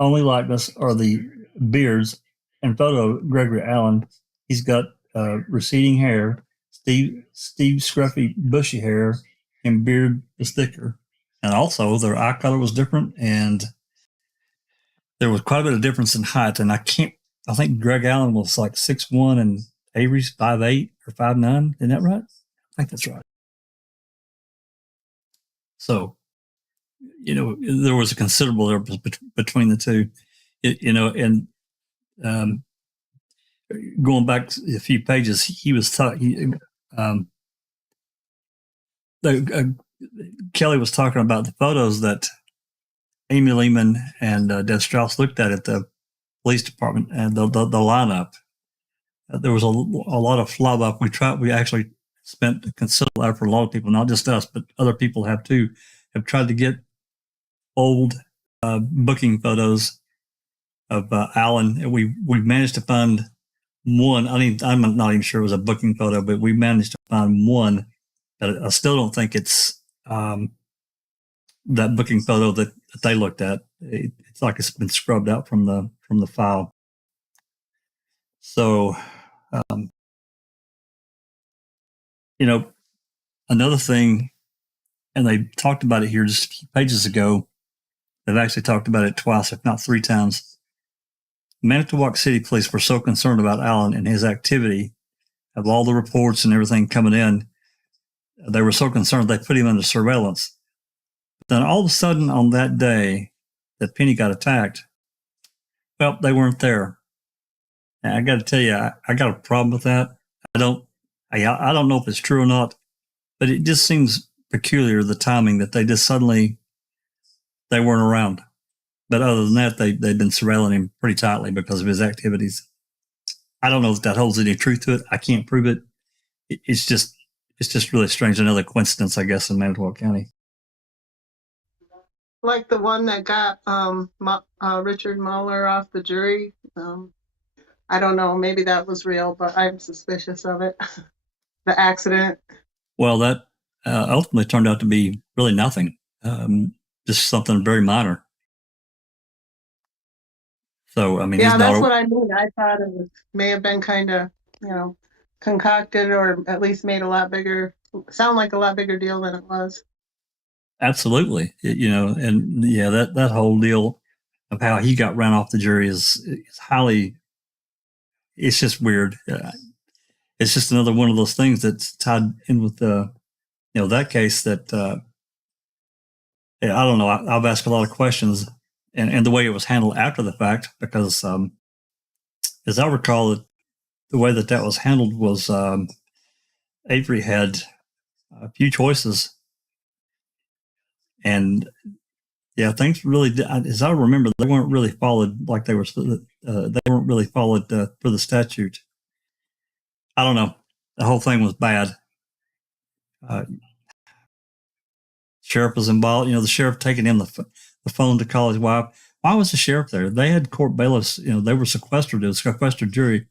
Only likeness are the beards and photo of Gregory Allen. He's got receding hair. Steve scruffy bushy hair, and beard was thicker. And also their eye color was different, and there was quite a bit of difference in height. And I think Greg Allen was like 6'1" and Avery's 5'8" or 5'9". Isn't that right? I think that's right. So, there was a considerable difference between the two. And going back a few pages, he was talking. Kelly was talking about the photos that Amy Lehman and Deb Strauss looked at the police department and the lineup. There was a lot of flub up. We actually spent a considerable effort. A lot of people, not just us, but other people have too, have tried to get old booking photos of Allen. We've managed to find one. I'm not even sure it was a booking photo, but we managed to find one. But I still don't think it's that booking photo that they looked at. It's like it's been scrubbed out from the file. So, another thing, and they talked about it here just a few pages ago. They've actually talked about it twice, if not 3 times. Manitowoc City Police were so concerned about Allen and his activity, of all the reports and everything coming in, they were so concerned they put him under surveillance. But then all of a sudden on that day that Penny got attacked, well, they weren't there. And I got to tell you, I got a problem with that. I don't know if it's true or not, but it just seems peculiar, the timing, that they just suddenly, they weren't around. But other than that, they've been surveilling him pretty tightly because of his activities. I don't know if that holds any truth to it. I can't prove it. It's just really strange. Another coincidence, I guess, in Manitowoc County. Like the one that got Richard Mueller off the jury. I don't know. Maybe that was real, but I'm suspicious of it. The accident. Well, that ultimately turned out to be really nothing. Just something very minor. So, I mean, Yeah, he's that's not, what I mean. I thought it may have been kind of, concocted or at least made sound like a lot bigger deal than it was. absolutely, and yeah, that whole deal of how he got ran off the jury is highly, it's just weird. It's just another one of those things that's tied in with that case that, I don't know. I've asked a lot of questions and the way it was handled after the fact, because, as I recall, the way that was handled was, Avery had a few choices, and yeah, things really, as I remember, they weren't really followed like they were. They weren't really followed for the statute. I don't know. The whole thing was bad. Sheriff was involved. The sheriff taking in the phone to call his wife. Why was the sheriff there? They had court bailiffs. They were sequestered. It was a sequestered jury,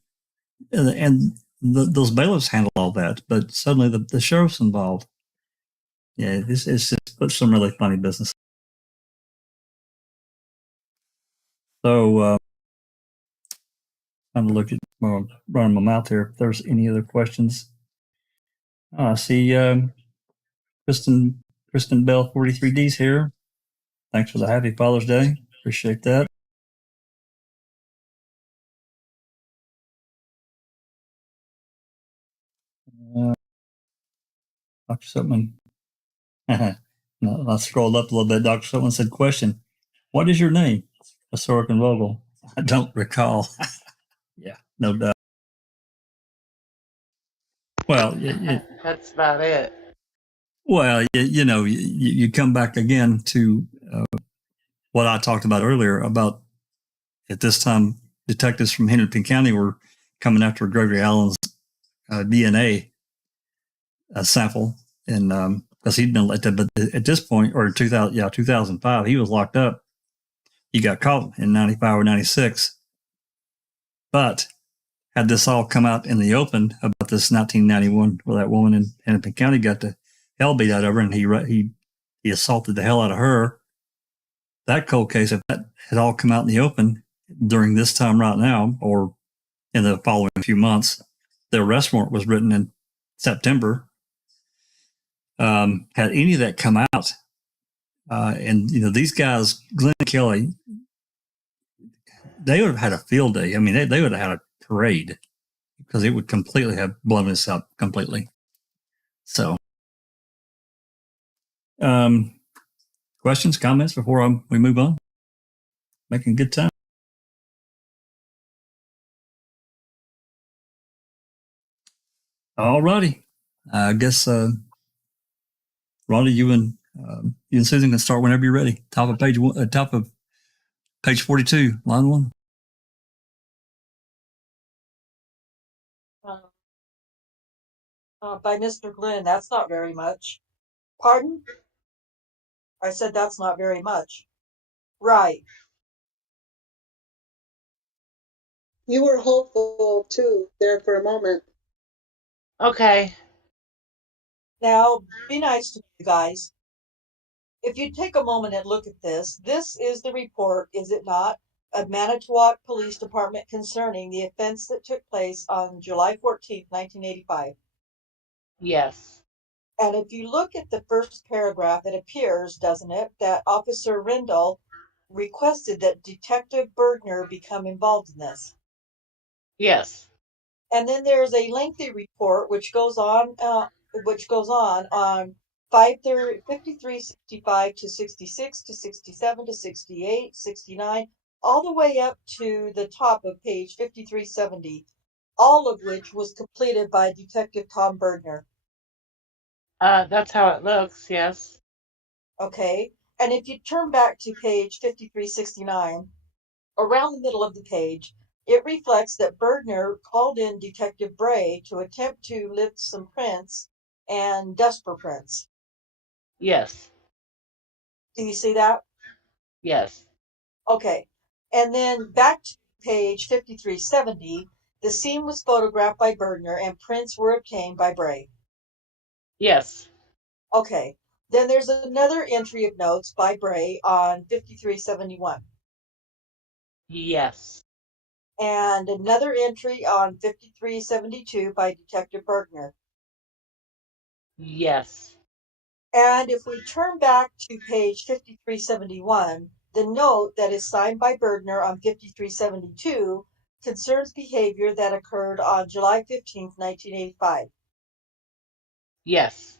and those bailiffs handled all that. But suddenly the sheriff's involved. Yeah, it's just some really funny business. So, I'm going to look at, running my mouth here. If there's any other questions. I see Kristen Bell 43D's here. Thanks for the happy Father's Day. Appreciate that. Dr. Silkman. No, I scrolled up a little bit. Dr. Silkman said, question, what is your name? Sorok and Vogel. I don't recall. Yeah, no doubt. Well, That's about it. well, you come back again to what I talked about earlier about at this time, detectives from Hennepin County were coming after Gregory Allen's DNA sample, and because he'd been elected, but at this point, or 2005, he was locked up. He got caught in 95 or 96. But had this all come out in the open about this 1991, where that woman in Hennepin County got the hell beat out of her, and he assaulted the hell out of her, that cold case, if that had all come out in the open during this time right now, or in the following few months, the arrest warrant was written in September. Had any of that come out, and these guys, Glenn and Kelly, they would have had a field day. I mean, they would have had a parade, because it would completely have blown this up completely. So, questions, comments before we move on? Making good time. All righty. I guess, Rhonda, you and Susan can start whenever you're ready. Top of page 42, line 1. By Mr. Glenn, that's not very much. Pardon? I said that's not very much. Right. You were hopeful too there for a moment. Okay. Now, be nice to you guys. If you take a moment and look at this is the report, is it not, of Manitowoc Police Department concerning the offense that took place on July 14th, 1985. Yes. And if you look at the first paragraph, it appears, doesn't it, that Officer Rindle requested that Detective Bergner become involved in this. Yes. And then there's a lengthy report which goes on 5365 to 66 to 67 to 68, 69, all the way up to the top of page 5370, all of which was completed by Detective Tom Bergner. That's how it looks. Yes. Okay. And if you turn back to page 5369, around the middle of the page, it reflects that Bergner called in Detective Bray to attempt to lift some prints and Dusper prints. Yes. Do you see that? Yes. Okay. And then back to page 5370, the scene was photographed by Bergner and prints were obtained by Bray. Yes. Okay. Then there's another entry of notes by Bray on 5371. Yes. And another entry on 5372 by Detective Bergner. Yes. And if we turn back to page 5371, the note that is signed by Bergner on 5372 concerns behavior that occurred on July 15th, 1985. Yes.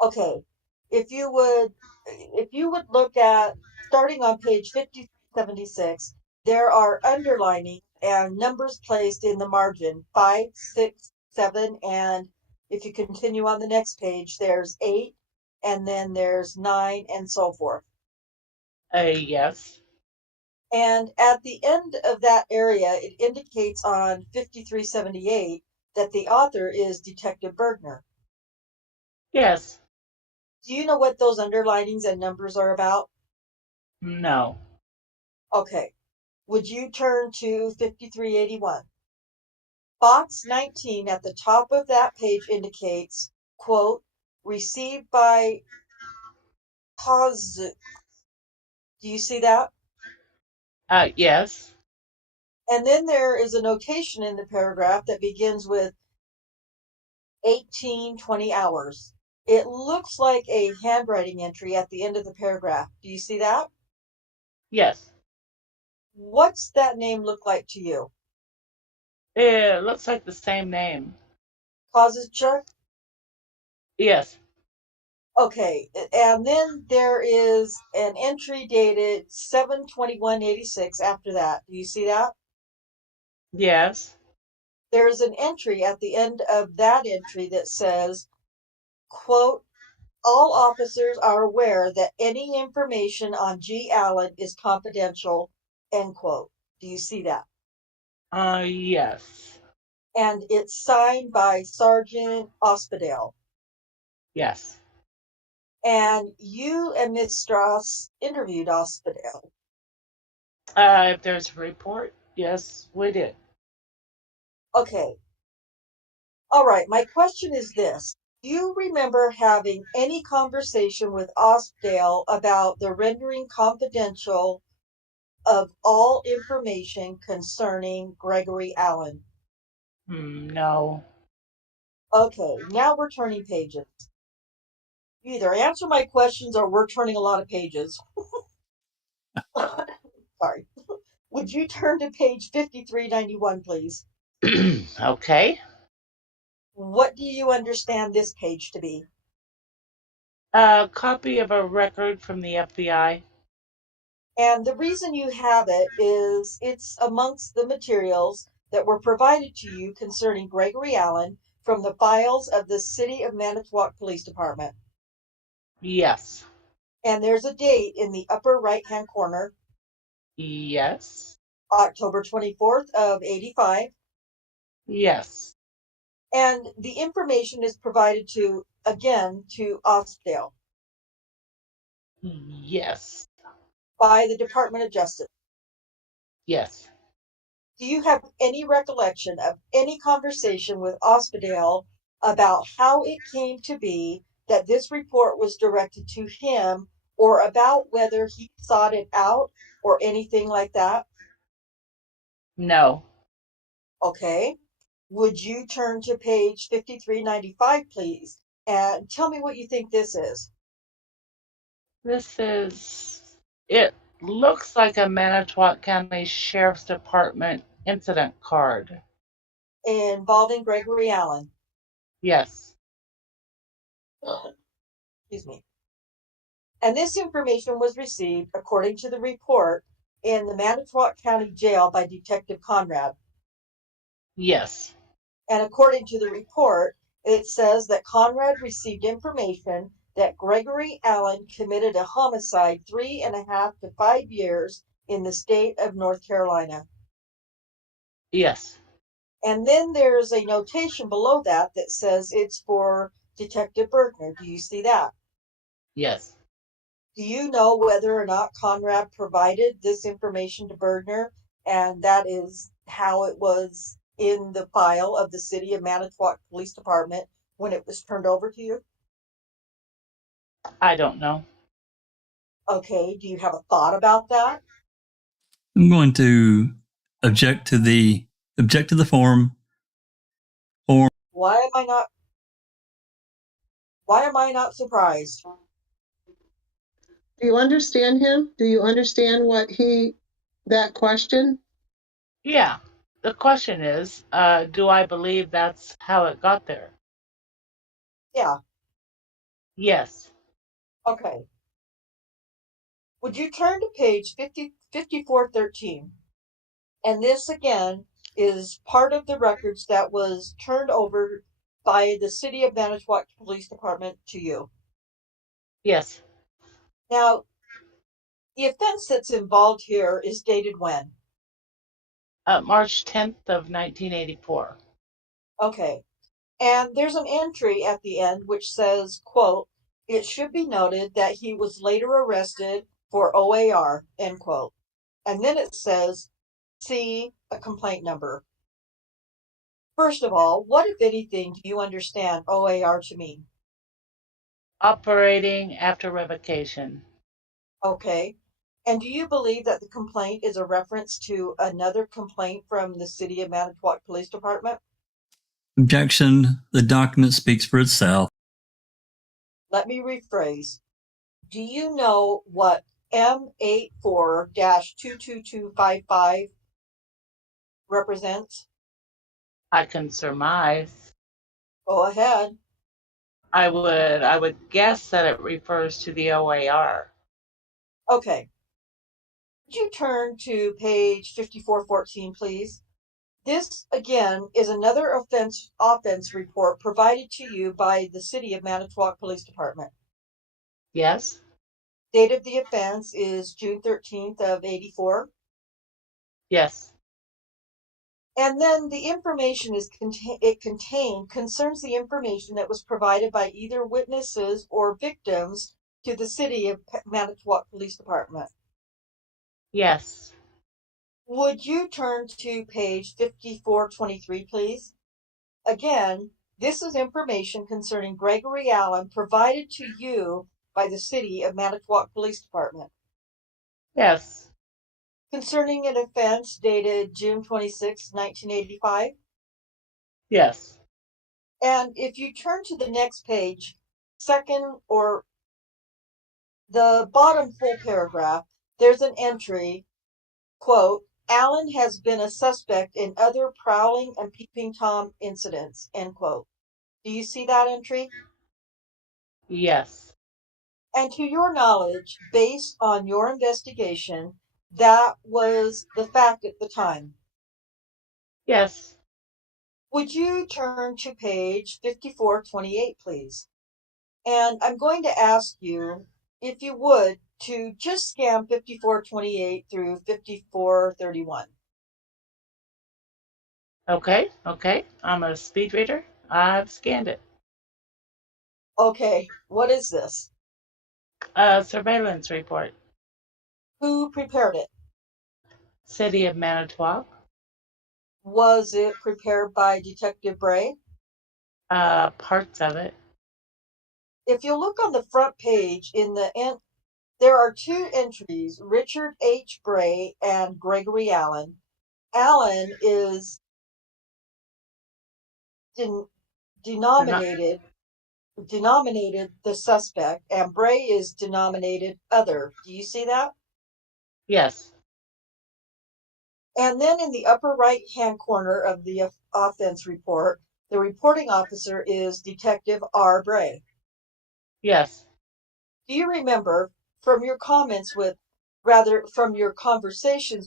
Okay, if you would look at starting on page 5076, there are underlining and numbers placed in the margin 5, 6, 7, and if you continue on the next page, there's 8, and then there's 9, and so forth. Yes. And at the end of that area, it indicates on 5378 that the author is Detective Bergner. Yes. Do you know what those underlinings and numbers are about? No. Okay. Would you turn to 5381? Box 19 at the top of that page indicates, quote, received by cause. Do you see that? Yes. And then there is a notation in the paragraph that begins with 1820 hours. It looks like a handwriting entry at the end of the paragraph. Do you see that? Yes. What's that name look like to you? It looks like the same name. Causes check? Yes. Okay, and then there is an entry dated 7/21/86 after that. Do you see that? Yes. There's an entry at the end of that entry that says, quote, all officers are aware that any information on G. Allen is confidential, end quote. Do you see that? Yes. And it's signed by Sergeant Ospedale. Yes. And you and Ms. Strauss interviewed Ospedale. If there's a report, yes, we did. Okay. All right. My question is this. Do you remember having any conversation with Ospedale about the rendering confidential of all information concerning Gregory Allen? No. Okay. Now we're turning pages. You either answer my questions or we're turning a lot of pages. Sorry. Would you turn to page 5391, please? Okay. What do you understand this page to be? A copy of a record from the FBI. And the reason you have it is it's amongst the materials that were provided to you concerning Gregory Allen from the files of the City of Manitowoc Police Department. Yes. And there's a date in the upper right-hand corner, Yes. October 24th of 85. Yes. And the information is provided to, again, to Ospedale Yes. by the Department of Justice. Yes. Do you have any recollection of any conversation with Ospedale about how it came to be that this report was directed to him, or about whether he sought it out or anything like that? No. Okay. Would you turn to page 5395, please, and tell me what you think this is? It looks like a Manitowoc County Sheriff's Department incident card. Involving Gregory Allen. Yes. Excuse me. And this information was received, according to the report, in the Manitowoc County Jail by Detective Conrad. Yes. And according to the report, it says that Conrad received information that Gregory Allen committed a homicide 3.5 to 5 years in the state of North Carolina. Yes. And then there's a notation below that that says it's for Detective Bergner. Do you see that? Yes. Do you know whether or not Conrad provided this information to Bergner, and that is how it was in the file of the City of Manitowoc Police Department when it was turned over to you? I don't know. Okay, do you have a thought about that? I'm going to object to the form. Why am I not surprised? Do you understand him? Do you understand that question? Yeah. The question is, do I believe that's how it got there? Yeah. Yes. Okay. Would you turn to page 5413? And this again is part of the records that was turned over by the City of Manitowoc Police Department to you. Yes. Now, the offense that's involved here is dated when? March 10th of 1984. Okay. And there's an entry at the end which says, quote, "It should be noted that he was later arrested for OAR," end quote. And then it says, "See a complaint number." First of all, what, if anything, do you understand OAR to mean? Operating after revocation. Okay. And do you believe that the complaint is a reference to another complaint from the City of Manitowoc Police Department? Objection. The document speaks for itself. Let me rephrase. Do you know what M84-22255 represents? I can surmise. Go ahead. I would guess that it refers to the OAR. Okay. Would you turn to page 5414, please? This, again, is another offense report provided to you by the City of Manitowoc Police Department. Yes. Date of the offense is June 13th of 84. Yes. And then the information concerns the information that was provided by either witnesses or victims to the City of Manitowoc Police Department. Yes. Would you turn to page 5423, please? Again, this is information concerning Gregory Allen provided to you by the City of Manitowoc Police Department Yes. concerning an offense dated June 26, 1985. Yes. And if you turn to the next page, second or the bottom full paragraph, there's an entry, quote, "Allen has been a suspect in other prowling and peeping Tom incidents," end quote. Do you see that entry? Yes. And to your knowledge, based on your investigation, that was the fact at the time. Yes. Would you turn to page 5428, please? And I'm going to ask you, if you would, to just scan 5428 through 5431. Okay. Okay. I'm a speed reader. I've scanned it. Okay, what is this? Surveillance report. Who prepared it? City of Manitowoc. Was it prepared by Detective Bray? Parts of it. If you look on the front page, there are two entries, Richard H. Bray and Gregory Allen. Allen is denominated the suspect, and Bray is denominated other. Do you see that? Yes. And then in the upper right-hand corner of the offense report, the reporting officer is Detective R. Bray. Yes. Do you remember from your conversations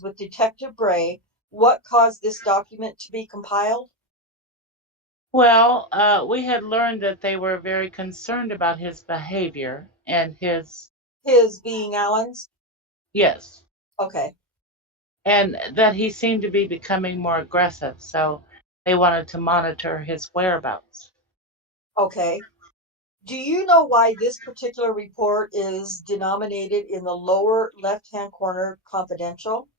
with Detective Bray, what caused this document to be compiled? Well, we had learned that they were very concerned about his behavior and his, His being Allen's? yes, Okay. and that he seemed to be becoming more aggressive. So they wanted to monitor his whereabouts. Okay. Do you know why this particular report is denominated in the lower left-hand corner confidential?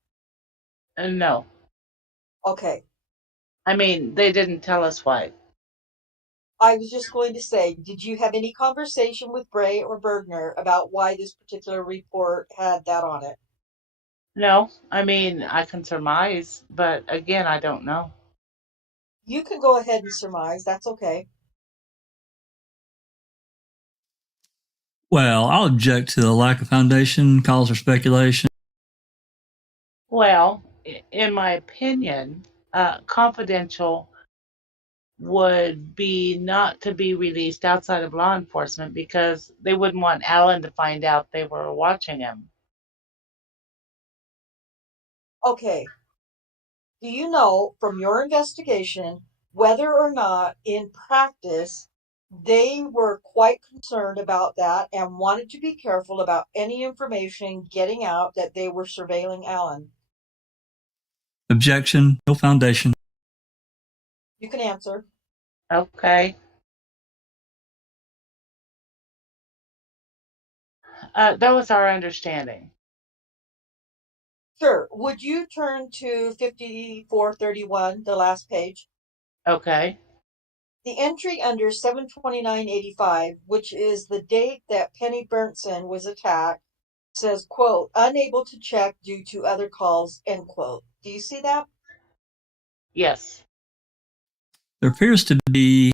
No, Okay. I mean, they didn't tell us why. I was just going to say, did you have any conversation with Bray or Bergner about why this particular report had that on it? No, I mean, I can surmise, but again, I don't know. You can go ahead and surmise. That's okay. Well, I'll object to the lack of foundation, cause for speculation. Well, in my opinion, confidential would be not to be released outside of law enforcement because they wouldn't want Alan to find out they were watching him. Okay. Do you know from your investigation whether or not in practice they were quite concerned about that and wanted to be careful about any information getting out that they were surveilling Alan? Objection, no foundation. You can answer. Okay. That was our understanding. Sure. Would you turn to 5431, the last page? Okay. The entry under 72985, which is the date that Penny Berntsen was attacked, says, quote, unable to check due to other calls, end quote. Do you see that? Yes. There appears to be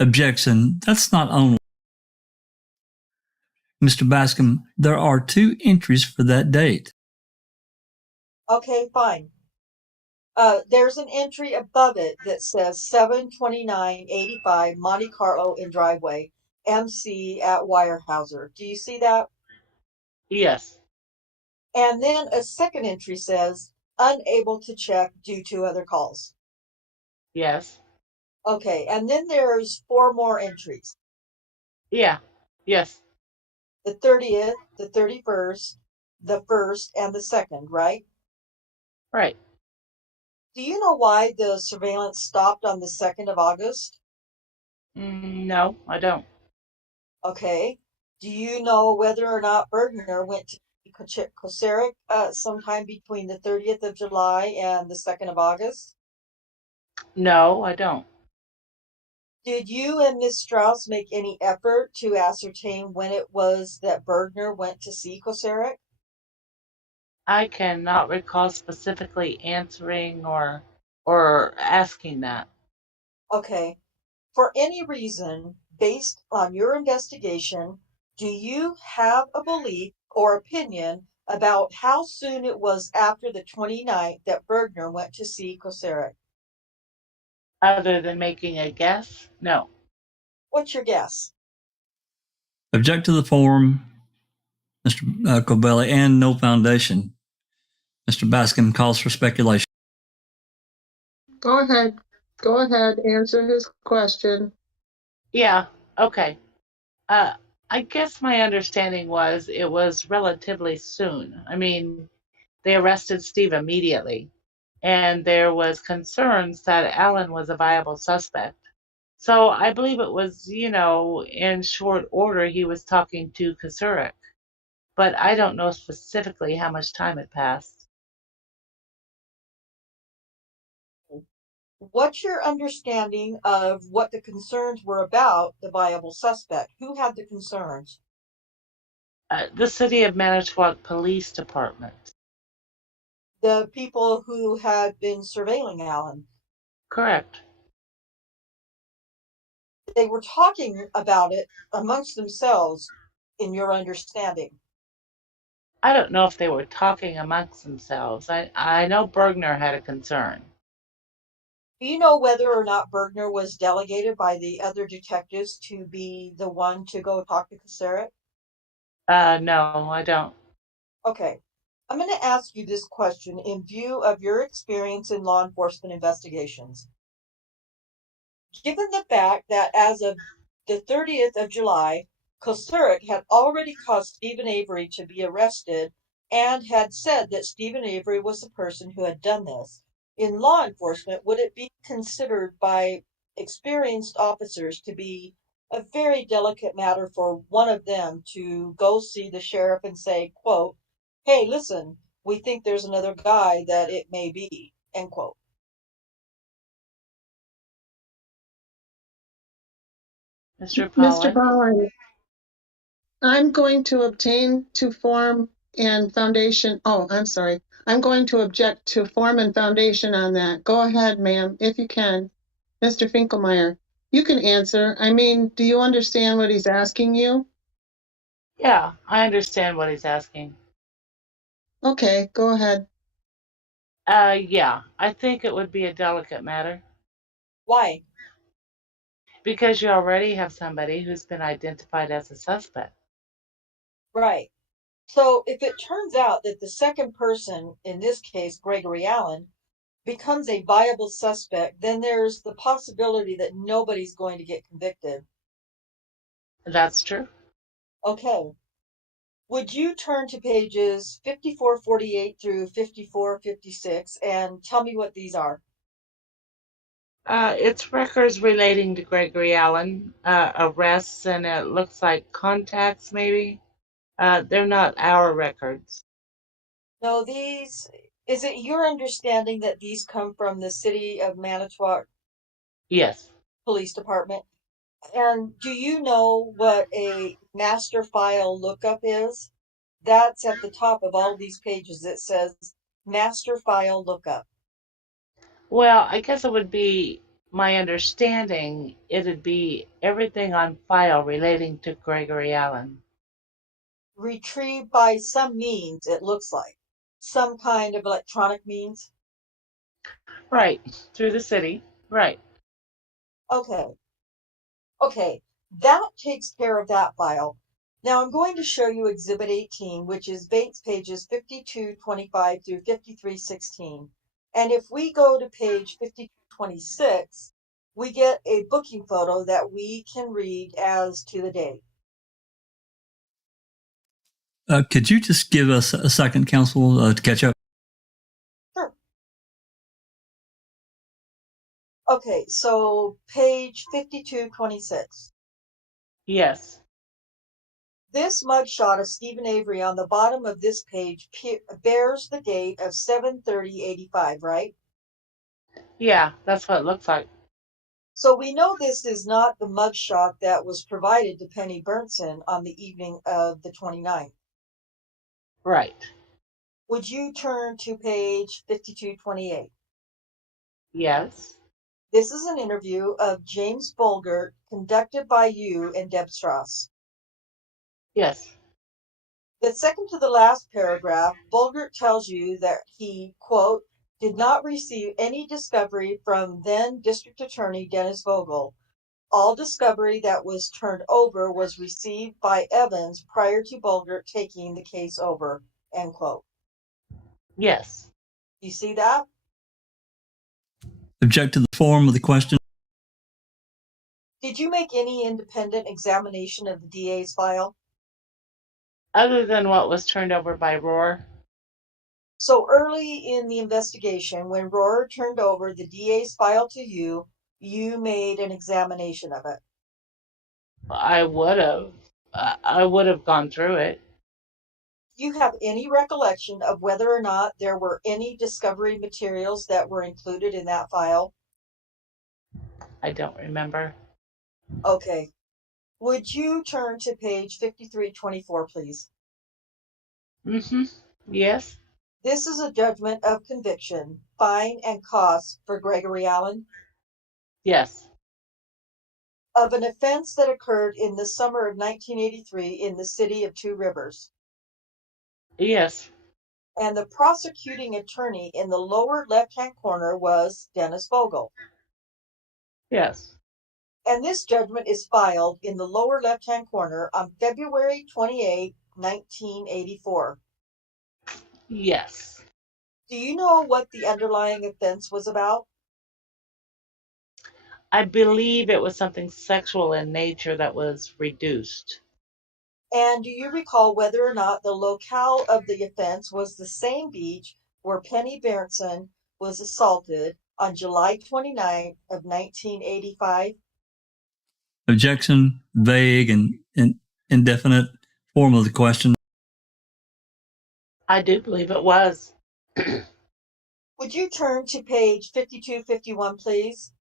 objection. That's not only. Mr. Bascom, there are two entries for that date. Okay, fine. There's an entry above it that says 72985 Monte Carlo in driveway, MC at Weyerhaeuser. Do you see that? Yes. And then a second entry says unable to check due to other calls. Yes. Okay, and then there's four more entries. Yeah. Yes. The 30th, the 31st, the 1st, and the 2nd, right? Right. Do you know why the surveillance stopped on the 2nd of August? No, I don't. Okay. Do you know whether or not Bergner went to Koceric sometime between the 30th of July and the 2nd of August? No, I don't. Did you and Miss Strauss make any effort to ascertain when it was that Bergner went to see Koceric? I cannot recall specifically answering or asking that. Okay. For any reason, based on your investigation, do you have a belief or opinion about how soon it was after the 29th that Bergner went to see Koceric? Other than making a guess? No. What's your guess? Object to the form, Mr. Cobelli, and no foundation. Mr. Bascom calls for speculation. Go ahead. Go ahead. Answer his question. Yeah. Okay. I guess my understanding was it was relatively soon. I mean, they arrested Steve immediately, and there was concerns that Alan was a viable suspect. So I believe it was, in short order he was talking to Kasurik, but I don't know specifically how much time had passed. What's your understanding of what the concerns were about the viable suspect? Who had the concerns? The City of Manitowoc Police Department. The people who had been surveilling Alan. Correct. They were talking about it amongst themselves, in your understanding. I don't know if they were talking amongst themselves. I know Bergner had a concern. Do you know whether or not Bergner was delegated by the other detectives to be the one to go talk to Koceric? No, I don't. Okay. I'm going to ask you this question in view of your experience in law enforcement investigations. Given the fact that as of the 30th of July, Koceric had already caused Stephen Avery to be arrested and had said that Stephen Avery was the person who had done this, in law enforcement, would it be considered by experienced officers to be a very delicate matter for one of them to go see the sheriff and say, quote, hey, listen, we think there's another guy that it may be, end quote? Mr. Mr. Pollen? Bowen, I'm going to obtain to form and foundation, oh, I'm sorry. I'm going to object to form and foundation on that. Go ahead, ma'am, if you can. Mr. Finkelmeyer, you can answer. I mean, do you understand what he's asking you? Yeah, I understand what he's asking. Okay, go ahead. Yeah, I think it would be a delicate matter Why? because you already have somebody who's been identified as a suspect. Right. So if it turns out that the second person, in this case, Gregory Allen, becomes a viable suspect, then there's the possibility that nobody's going to get convicted. That's true. Okay. Would you turn to pages 5448 through 5456 and tell me what these are? It's records relating to Gregory Allen, arrests, and it looks like contacts, maybe. They're not our records. No, these, is it your understanding that these come from the City of Manitowoc Yes. Police Department? And do you know what a master file lookup is? That's at the top of all these pages. It says master file lookup. Well, I guess it would be my understanding it'd be everything on file relating to Gregory Allen. Retrieved by some means, it looks like. Some kind of electronic means. Right. Through the city. Right. Okay. Okay. That takes care of that file. Now I'm going to show you Exhibit 18, which is Bates pages 5225 through 5316. And if we go to page 5226, we get a booking photo that we can read as to the date. Could you just give us a second, Counsel, to catch up? Sure. Okay, so page 5226. Yes. This mugshot of Stephen Avery on the bottom of this page bears the date of 7/30/85, right? Yeah, that's what it looks like. So we know this is not the mugshot that was provided to Penny Burnson on the evening of the 29th. Right. Would you turn to page 5228? Yes. This is an interview of James Bulgert conducted by you and Deb Strauss. Yes. The second to the last paragraph, Bulgert tells you that he, quote, did not receive any discovery from then District Attorney Dennis Vogel. All discovery that was turned over was received by Evans prior to Bulgert taking the case over, end quote. Yes. You see that? Object to the form of the question. Did you make any independent examination of the DA's file? Other than what was turned over by Rohr, So early in the investigation, when Rohr turned over the DA's file to you, you made an examination of it. I would have. I would have gone through it. Do you have any recollection of whether or not there were any discovery materials that were included in that file? I don't remember. Okay. Would you turn to page 5324, please? Mm-hmm. Yes. This is a judgment of conviction, fine and costs for Gregory Allen Yes. of an offense that occurred in the summer of 1983 in the city of Two Rivers. Yes. And the prosecuting attorney in the lower left-hand corner was Dennis Vogel. Yes. And this judgment is filed in the lower left-hand corner on February 28, 1984. Yes. Do you know what the underlying offense was about? I believe it was something sexual in nature that was reduced. And do you recall whether or not the locale of the offense was the same beach where Penny Berenson was assaulted on July 29th of 1985? Objection, vague and indefinite form of the question. I do believe it was. Would you turn to page 5251, please?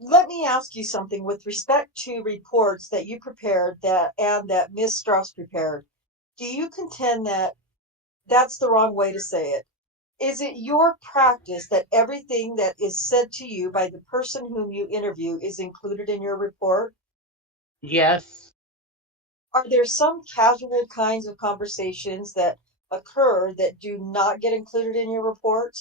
Let me ask you something with respect to reports that you prepared and that Ms. Strauss prepared. Do you contend that That's the wrong way to say it. Is it your practice that everything that is said to you by the person whom you interview is included in your report? Yes. Are there some casual kinds of conversations that occur that do not get included in your report?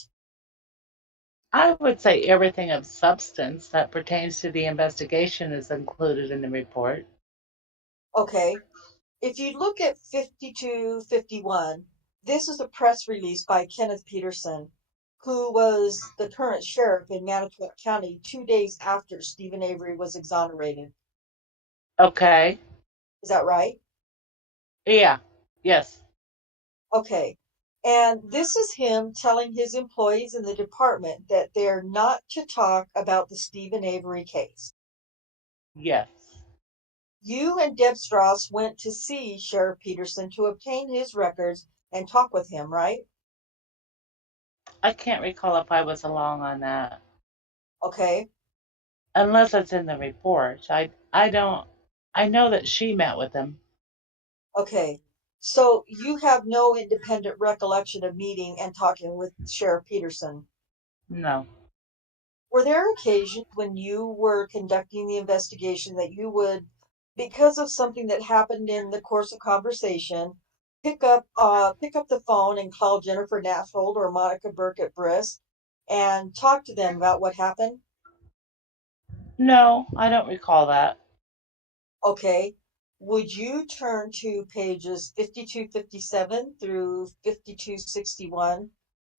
I would say everything of substance that pertains to the investigation is included in the report. Okay. If you look at 5251, this is a press release by Kenneth Peterson, who was the current sheriff in Manitowoc County 2 days after Stephen Avery was exonerated. Okay. Is that right? Yeah. Yes. Okay. And this is him telling his employees in the department that they're not to talk about the Stephen Avery case. Yes. You and Deb Strauss went to see Sheriff Peterson to obtain his records and talk with him, right? I can't recall if I was along on that. Okay. Unless it's in the report. I don't I know that she met with him. Okay. So you have no independent recollection of meeting and talking with Sheriff Peterson. No. Were there occasions when you were conducting the investigation that you would, because of something that happened in the course of conversation, pick up the phone and call Jennifer Naffold or Monica Burke at Brisk and talk to them about what happened? No, I don't recall that. Okay. Would you turn to pages 5257 through 5261?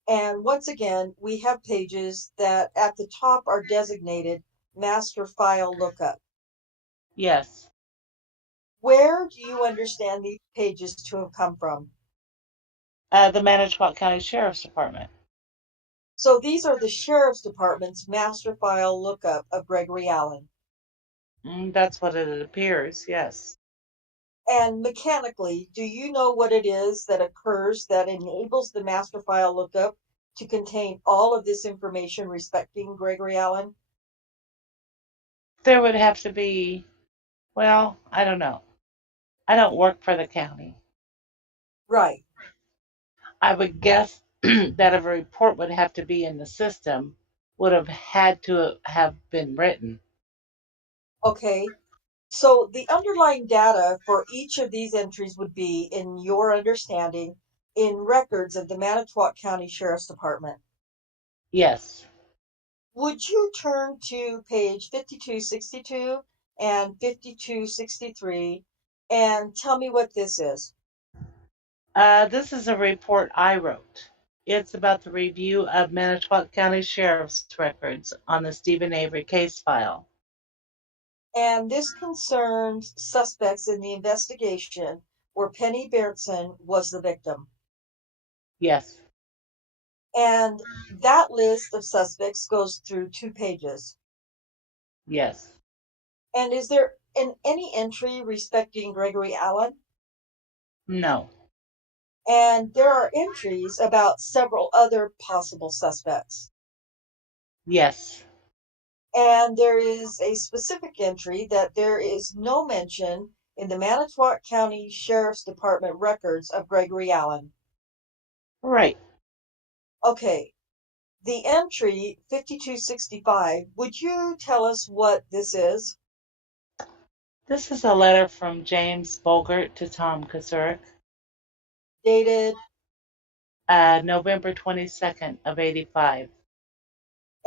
And once again, we have pages that at the top are designated master file lookup. Yes. Where do you understand these pages to have come from? The Manitowoc County Sheriff's Department. So these are the Sheriff's Department's master file lookup of Gregory Allen. That's what it appears, yes. And mechanically, do you know what it is that occurs that enables the master file lookup to contain all of this information respecting Gregory Allen? There would have to be, well, I don't know. I don't work for the county. Right. I would guess that if a report would have to be in the system, would have had to have been written. Okay. So the underlying data for each of these entries would be, in your understanding, in records of the Manitowoc County Sheriff's Department. Yes. Would you turn to page 5262 and 5263 and tell me what this is? This is a report I wrote. It's about the review of Manitowoc County Sheriff's records on the Stephen Avery case file. And this concerns suspects in the investigation where Penny Berntsen was the victim. Yes. And that list of suspects goes through 2 pages. Yes. And is there any entry respecting Gregory Allen? No. And there are entries about several other possible suspects. Yes. And there is a specific entry that there is no mention in the Manitowoc County Sheriff's Department records of Gregory Allen. Right. Okay, the entry 5265, would you tell us what this is? This is a letter from James Bogert to Tom Kasurik, Dated, November 22nd of 85.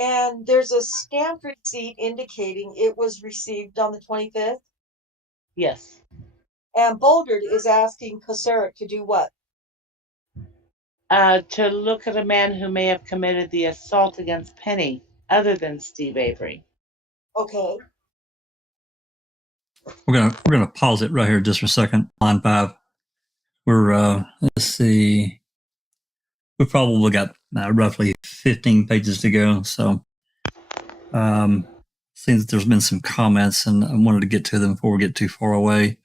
and there's a stamped receipt indicating it was received on the 25th. Yes. And Boldard is asking Kasurik to do what? To look at a man who may have committed the assault against Penny, other than Steve Avery. Okay. We're gonna pause it right here just for a second. Line 5. We're let's see. We probably got roughly 15 pages to go. So, seems there's been some comments, and I wanted to get to them before we get too far away.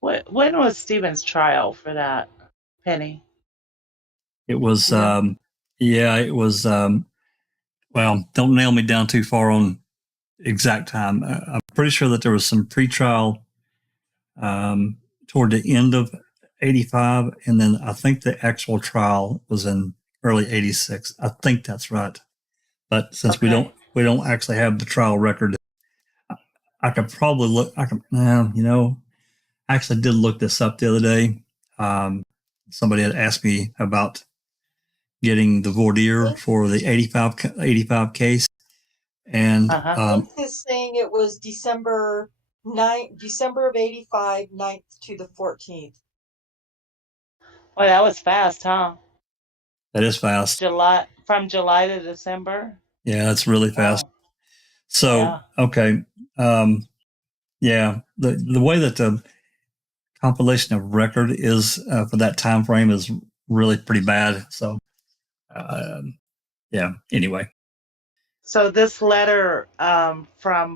When was Stephen's trial for that, Penny? It was, it was. Well, don't nail me down too far on exact time. I'm pretty sure that there was some pretrial toward the end of '85, and then I think the actual trial was in early '86. I think that's right. But since we don't actually have the trial record, I could probably look. I actually did look this up the other day. Somebody had asked me about getting the voir dire for the 85 case. And this is saying it was December of '85, 9th to the 14th. Well, that was fast, huh? That is fast. From July to December. Yeah, that's really fast. Wow. So, Yeah. okay. Yeah, the way that the compilation of record is for that time frame is really pretty bad. So, yeah, anyway. So this letter from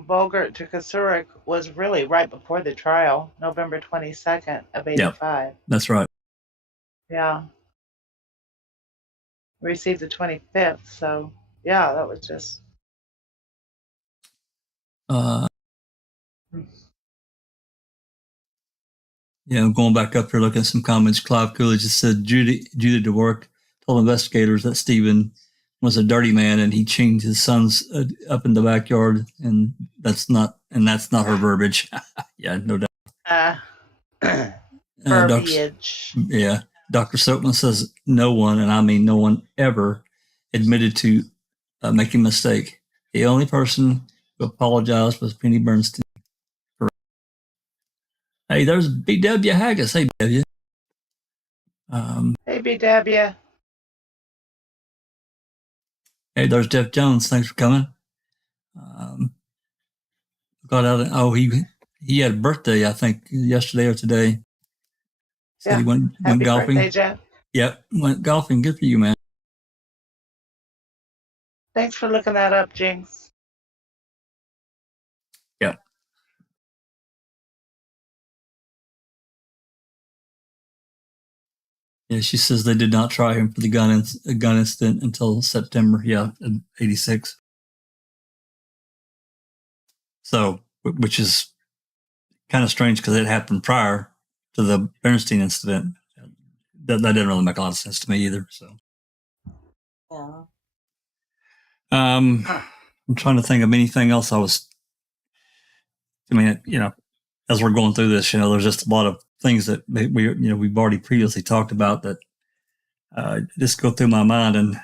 Bogert to Kasurik was really right before the trial, November 22nd of '85. Yep, that's right. Yeah. Received the 25th. So, yeah, that was just. Yeah, I'm going back up here looking at some comments. Clive Coolidge just said Judy DeWork told investigators that Stephen was a dirty man and he chained his sons up in the backyard, and that's not her verbiage. Yeah, no doubt. Verbiage. Dr. Silkman says no one, and I mean no one ever, admitted to making a mistake. The only person who apologized was Penny Bernstein. Hey, there's B.W. Haggis. Hey, B.W. Hey, B.W. Hey, there's Jeff Jones. Thanks for coming. Got out. He had a birthday, I think, yesterday or today. Said he went Happy golfing. Birthday, Jeff. Yep, went golfing. Good for you, man. Thanks for looking that up, Jinx. Yep. Yeah, she says they did not try him for the gun incident until September. Yeah, '86. So, which is kind of strange because it happened prior to the Bernstein incident. That didn't really make a lot of sense to me either. So, Yeah. I'm trying to think of anything else. As we're going through this, there's just a lot of things that we've already previously talked about that just go through my mind, and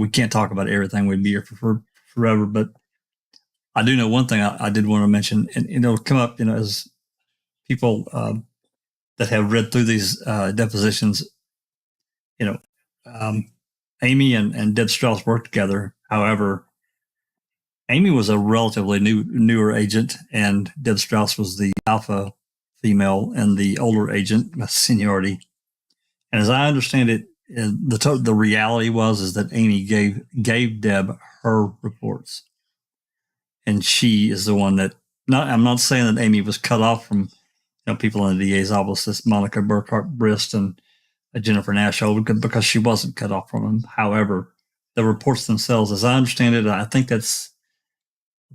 we can't talk about everything. We'd be here for forever, but I do know one thing I did want to mention, and it'll come up, as people that have read through these depositions, Amy and Deb Strauss worked together. However, Amy was a relatively newer agent, and Deb Strauss was the alpha female and the older agent, seniority. And as I understand it, the reality is that Amy gave Deb her reports, and she is the one that. I'm not saying that Amy was cut off from people in the DA's office, this Monica Burkhart-Brist and Jennifer Nashold, because she wasn't cut off from them. However, the reports themselves, as I understand it, I think that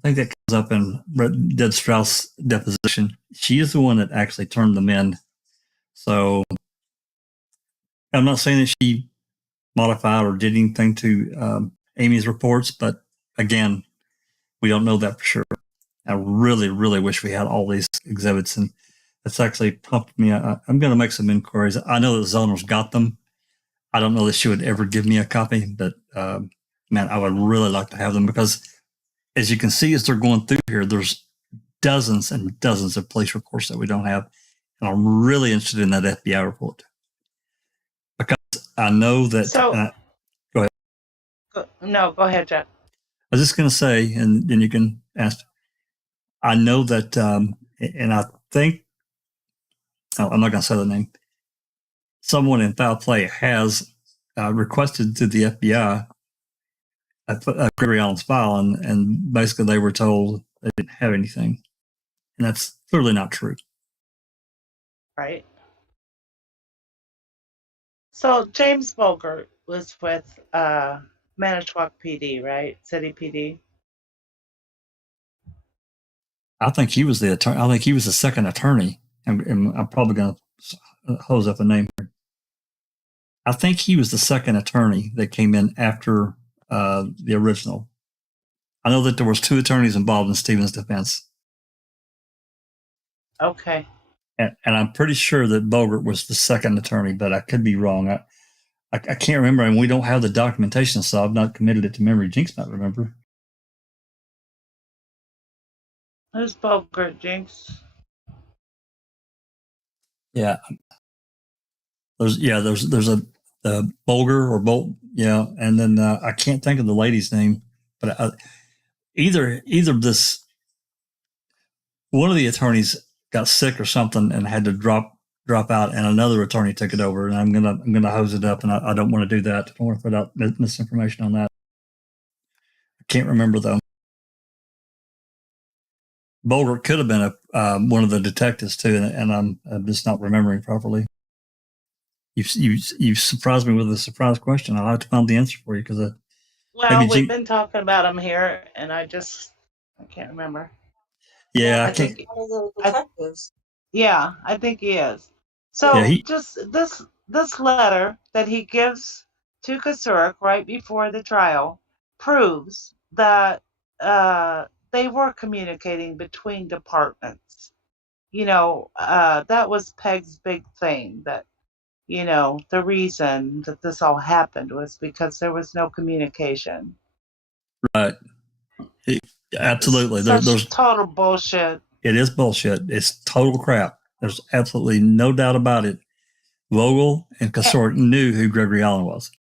comes up in Deb Strauss' deposition. She is the one that actually turned them in. So I'm not saying that she modified or did anything to Amy's reports, but again, we don't know that for sure. I really, really wish we had all these exhibits, and that's actually prompted me. I'm going to make some inquiries. I know that Zoner's got them. I don't know that she would ever give me a copy, but man, I would really like to have them, because as you can see, as they're going through here, there's dozens and dozens of police reports that we don't have. And I'm really interested in that FBI report, because I know that. So, go ahead. No, go ahead, Jeff. I was just going to say, and then you can ask. I know that, and I think, I'm not going to say the name. Someone in foul play has requested to the FBI Gregory Allen's file, and basically they were told they didn't have anything, and that's clearly not true. Right. So James Bogert was with Manitowoc PD, right? City PD. I think he was the attorney. I think he was the second attorney, and I'm probably going to hose up a name here. I think he was the second attorney that came in after the original. I know that there was 2 attorneys involved in Stephen's defense. Okay. And I'm pretty sure that Bogert was the second attorney, but I could be wrong. I can't remember, and we don't have the documentation, so I've not committed it to memory. Jinx might remember. Who's Bogert, Jinx? Yeah. There's a Bolger or Bolt, yeah, and then I can't think of the lady's name, but either this one of the attorneys got sick or something and had to drop out, and another attorney took it over. And I'm gonna hose it up, and I don't want to do that. I don't want to put out misinformation on that. I can't remember though. Bolger could have been one of the detectives too, and I'm just not remembering properly. You've surprised me with a surprise question. I'll have to find the answer for you because we've been talking about him here, and I can't remember. Yeah, I think one of the detectives. I think he is. So just this letter that he gives to Kasurik right before the trial proves that they were communicating between departments. That was Peg's big thing, that the reason that this all happened was because there was no communication. Right. Absolutely. There's total bullshit. It is bullshit. It's total crap. There's absolutely no doubt about it. Vogel and Kasurik knew who Gregory Allen was.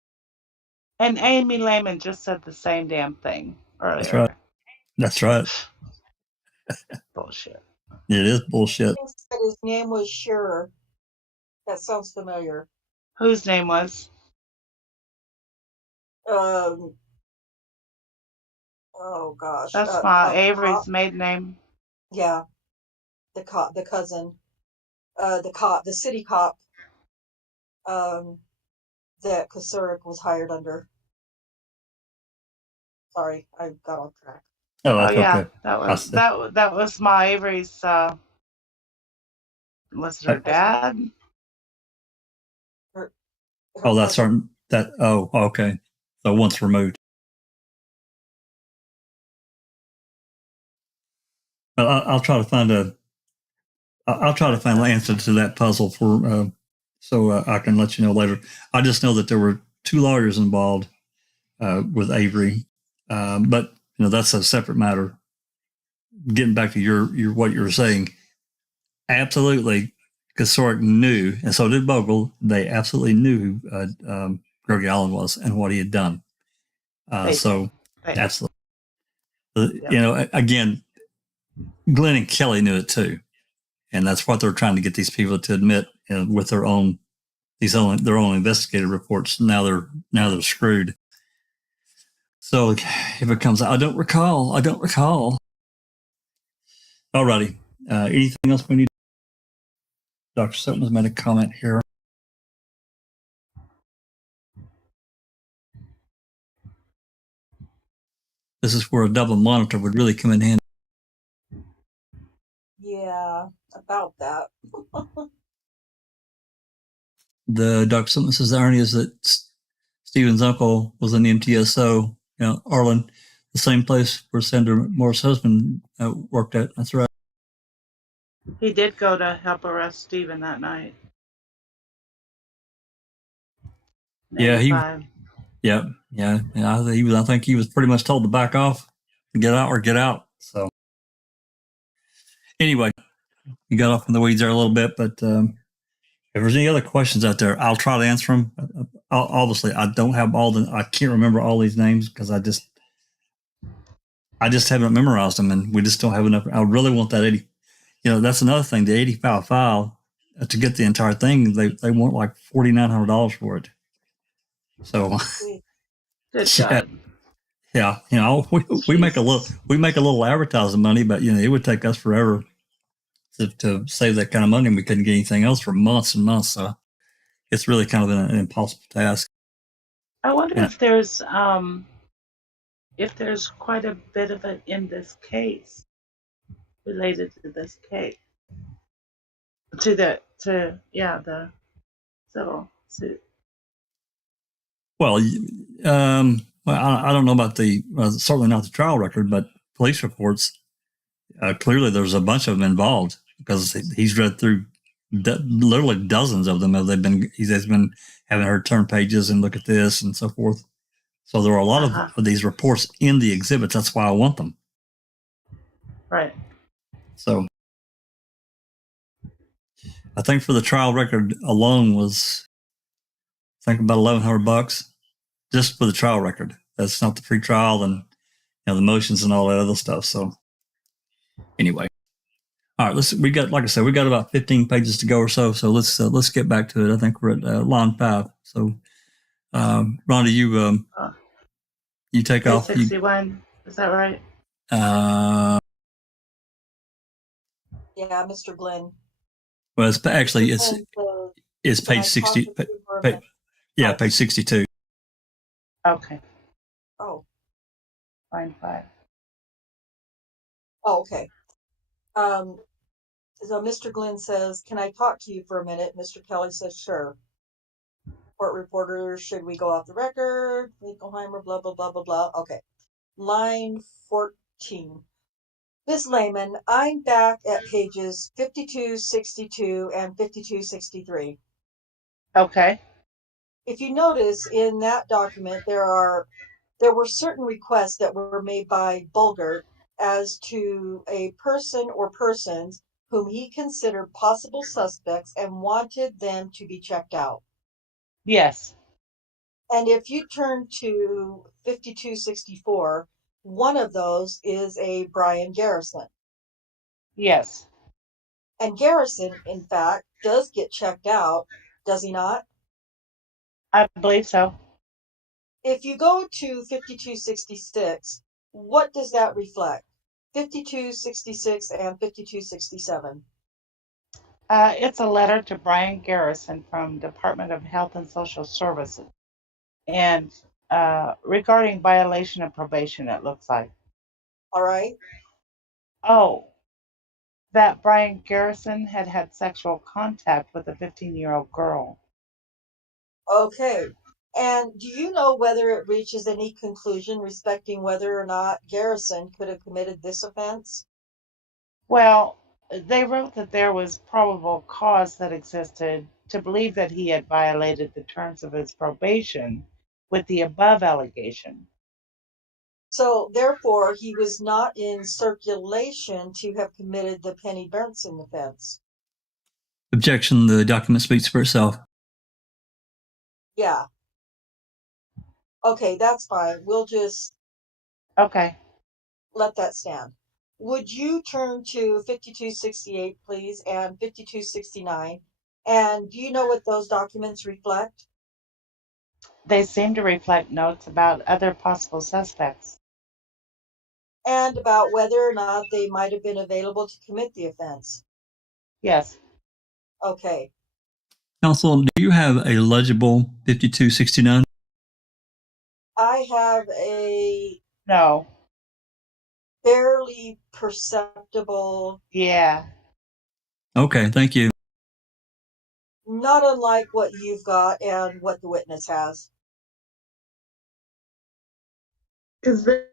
And Amy Lehmann just said the same damn thing earlier. That's right. Bullshit. It is bullshit. He said his name was Shearer. That sounds familiar. Whose name was? Oh gosh. That's my Avery's maiden name. Yeah. The cousin. The city cop. That Kasurik was hired under. Sorry, I got off track. Oh yeah, okay. That was my Avery's. Was her dad? That's her. Okay. So once removed. Well, I'll try to find an answer to that puzzle for so I can let you know later. I just know that there were 2 lawyers involved with Avery, but that's a separate matter. Getting back to your what you were saying, absolutely, Kasurik knew, and so did Bogle. They absolutely knew who Gregory Allen was and what he had done. Absolutely, again, Glenn and Kelly knew it too, and that's what they're trying to get these people to admit with their own investigative reports. Now they're screwed. So if it comes out, I don't recall. Alrighty. Anything else we need? Dr. Silkman's made a comment here. This is where a double monitor would really come in handy. Yeah, about that. The Dr. Silkman says the irony is that Stephen's uncle was in the MTSO, Arlen, the same place where Sandra Moore's husband worked at. That's right. He did go to help arrest Stephen that night. Yeah, I think he was pretty much told to back off, get out. So anyway, you got off in the weeds there a little bit, but if there's any other questions out there, I'll try to answer them. Obviously, I don't have I can't remember all these names because I just haven't memorized them, and we just don't have enough. I really want that 80. That's another thing. The 85 file to get the entire thing, they want like $4,900 for it. So, good God. Yeah, we make a little advertising money, but it would take us forever to save that kind of money, and we couldn't get anything else for months and months. So it's really kind of an impossible task. I wonder if there's quite a bit of it in this case related to this case. The civil suit. Well, I don't know about the certainly not the trial record, but police reports. Clearly, there's a bunch of them involved because he's read through literally dozens of them. He's been having her turn pages and look at this and so forth. So there are a lot of these reports in the exhibits. That's why I want them. Right. So I think for the trial record alone was, I think about $1,100 just for the trial record. That's not the pre-trial and the motions and all that other stuff. So anyway, all right. We got about 15 pages to go or so. So let's get back to it. I think we're at line 5. So Rhonda, you take page off. 61. Is that right? Yeah, Mr. Glenn. Well, it's actually it's page 60. Page 62. Okay. Oh. Line 5. Oh, okay. So Mr. Glenn says, "Can I talk to you for a minute?" Mr. Kelly says, "Sure." Court reporter, "Should we go off the record? Winkelheimer, blah, blah, blah, blah, blah." Okay. Line 14. Ms. Lehmann, I'm back at pages 5262 and 5263. Okay. If you notice in that document, there were certain requests that were made by Bulgert as to a person or persons whom he considered possible suspects and wanted them to be checked out. Yes. And if you turn to 5264, one of those is a Brian Garrison. Yes. And Garrison, in fact, does get checked out, does he not? I believe so. If you go to 5266, what does that reflect? 5266 and 5267. It's a letter to Brian Garrison from Department of Health and Social Services. And regarding violation of probation, it looks like. All right. Oh, that Brian Garrison had sexual contact with a 15-year-old girl. Okay. And do you know whether it reaches any conclusion respecting whether or not Garrison could have committed this offense? Well, they wrote that there was probable cause that existed to believe that he had violated the terms of his probation with the above allegation. So, therefore, he was not in circulation to have committed the Penny Bernson offense. Objection. The document speaks for itself. Yeah. Okay, that's fine. We'll just Okay. let that stand. Would you turn to 5268, please, and 5269? And do you know what those documents reflect? They seem to reflect notes about other possible suspects. And about whether or not they might have been available to commit the offense? Yes. Okay. Counsel, do you have a legible 5269? I have a No. barely perceptible, Yeah. Okay, thank you. not unlike what you've got and what the witness has. Is there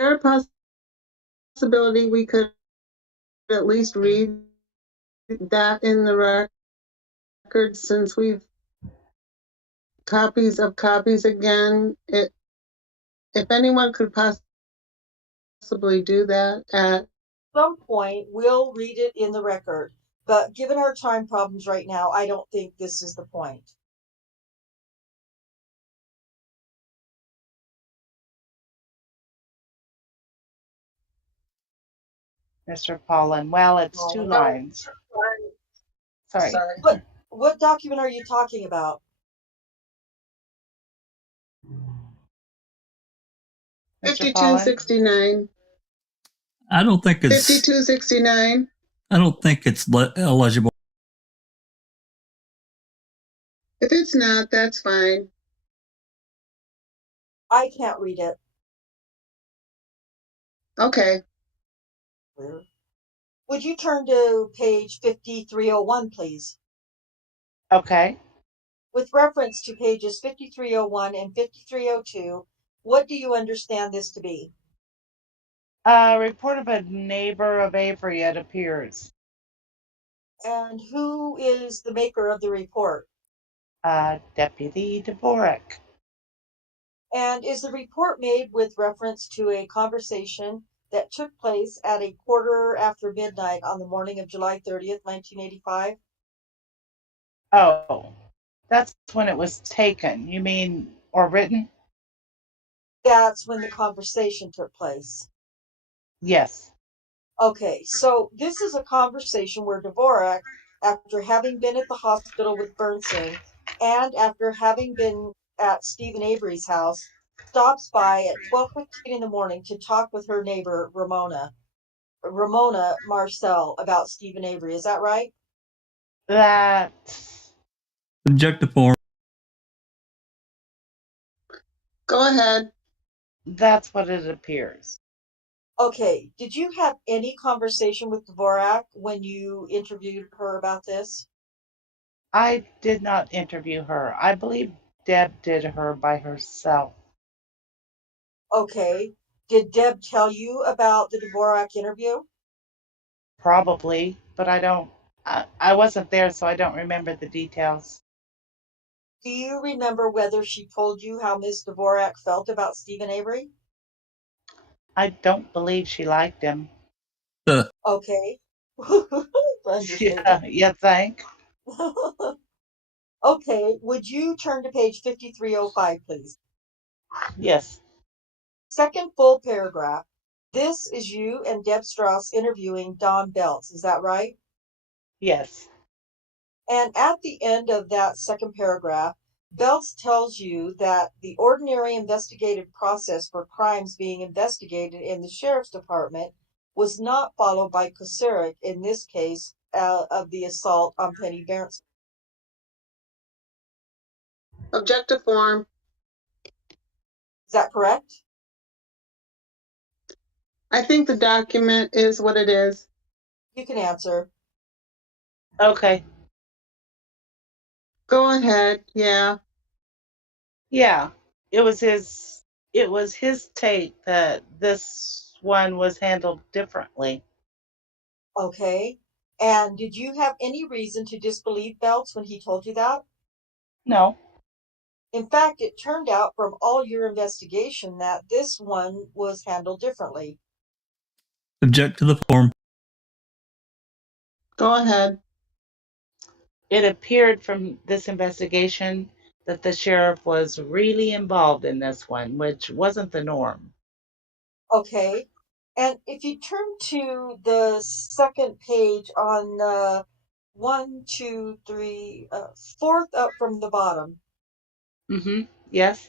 a possibility we could at least read that in the record, since we've copies of copies again? If anyone could possibly do that at Some point, we'll read it in the record. But given our time problems right now, I don't think this is the point. Mr. Paulin. Well, it's 2 lines. Sorry. What document are you talking about? Mr. Paulin? 5269. I don't think it's 5269. I don't think it's illegible. If it's not, that's fine. I can't read it. Okay. Would you turn to page 5301, please? Okay. With reference to pages 5301 and 5302, what do you understand this to be? A report of a neighbor of Avery, it appears. And who is the maker of the report? Deputy Dvorak. And is the report made with reference to a conversation that took place at a quarter after midnight on the morning of July 30th, 1985? Oh, that's when it was taken. You mean, or written? That's when the conversation took place. Yes. Okay, so this is a conversation where Dvorak, after having been at the hospital with burn sing and after having been at Stephen Avery's house, stops by at 12:15 in the morning to talk with her neighbor Ramona Marcel, about Stephen Avery. Is that right? That Object to form. Go ahead. that's what it appears. Okay, did you have any conversation with Dvorak when you interviewed her about this? I did not interview her. I believe Deb did her by herself. Okay, did Deb tell you about the Dvorak interview? Probably, but I wasn't there, so I don't remember the details. Do you remember whether she told you how Miss Dvorak felt about Stephen Avery? I don't believe she liked him. Okay. Yeah, Understatement. you think? Okay, would you turn to page 5305, please? Yes. Second full paragraph. This is you and Deb Strauss interviewing Don Belts, is that right? Yes. And at the end of that second paragraph, Belts tells you that the ordinary investigative process for crimes being investigated in the sheriff's department was not followed by Kosarik in this case of the assault on Penny Berenson. Object to form. Is that correct? I think the document is what it is. You can answer. Okay. Go ahead. Yeah. Yeah. It was his take that this one was handled differently. Okay. And did you have any reason to disbelieve Belts when he told you that? No. In fact, it turned out from all your investigation that this one was handled differently. Object to the form. Go ahead. It appeared from this investigation that the sheriff was really involved in this one, which wasn't the norm. Okay. And if you turn to the second page on one, two, three, fourth up from the bottom, Mm-hmm. Yes.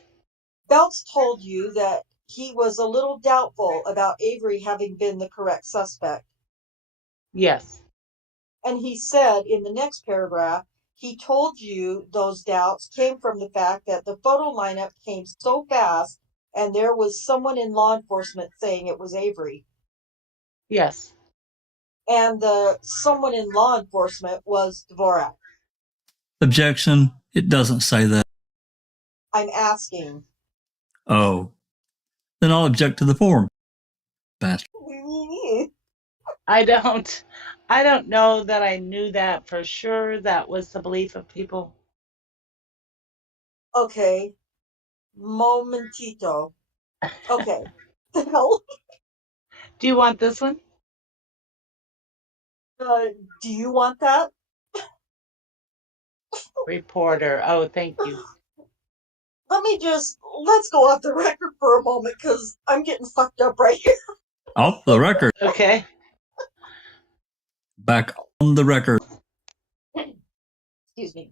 Belts told you that he was a little doubtful about Avery having been the correct suspect. Yes. And he said in the next paragraph, he told you those doubts came from the fact that the photo lineup came so fast and there was someone in law enforcement saying it was Avery. Yes. And the someone in law enforcement was Dvorak. Objection. It doesn't say that. I'm asking. Oh. Then I'll object to the form. Bastard. I don't know that I knew that for sure. That was the belief of people. Okay. Momentito. Okay. The hell? Do you want this one? Do you want that? Reporter. Oh, thank you. Let's go off the record for a moment because I'm getting fucked up right here. Off the record. Okay. Back on the record. Excuse me.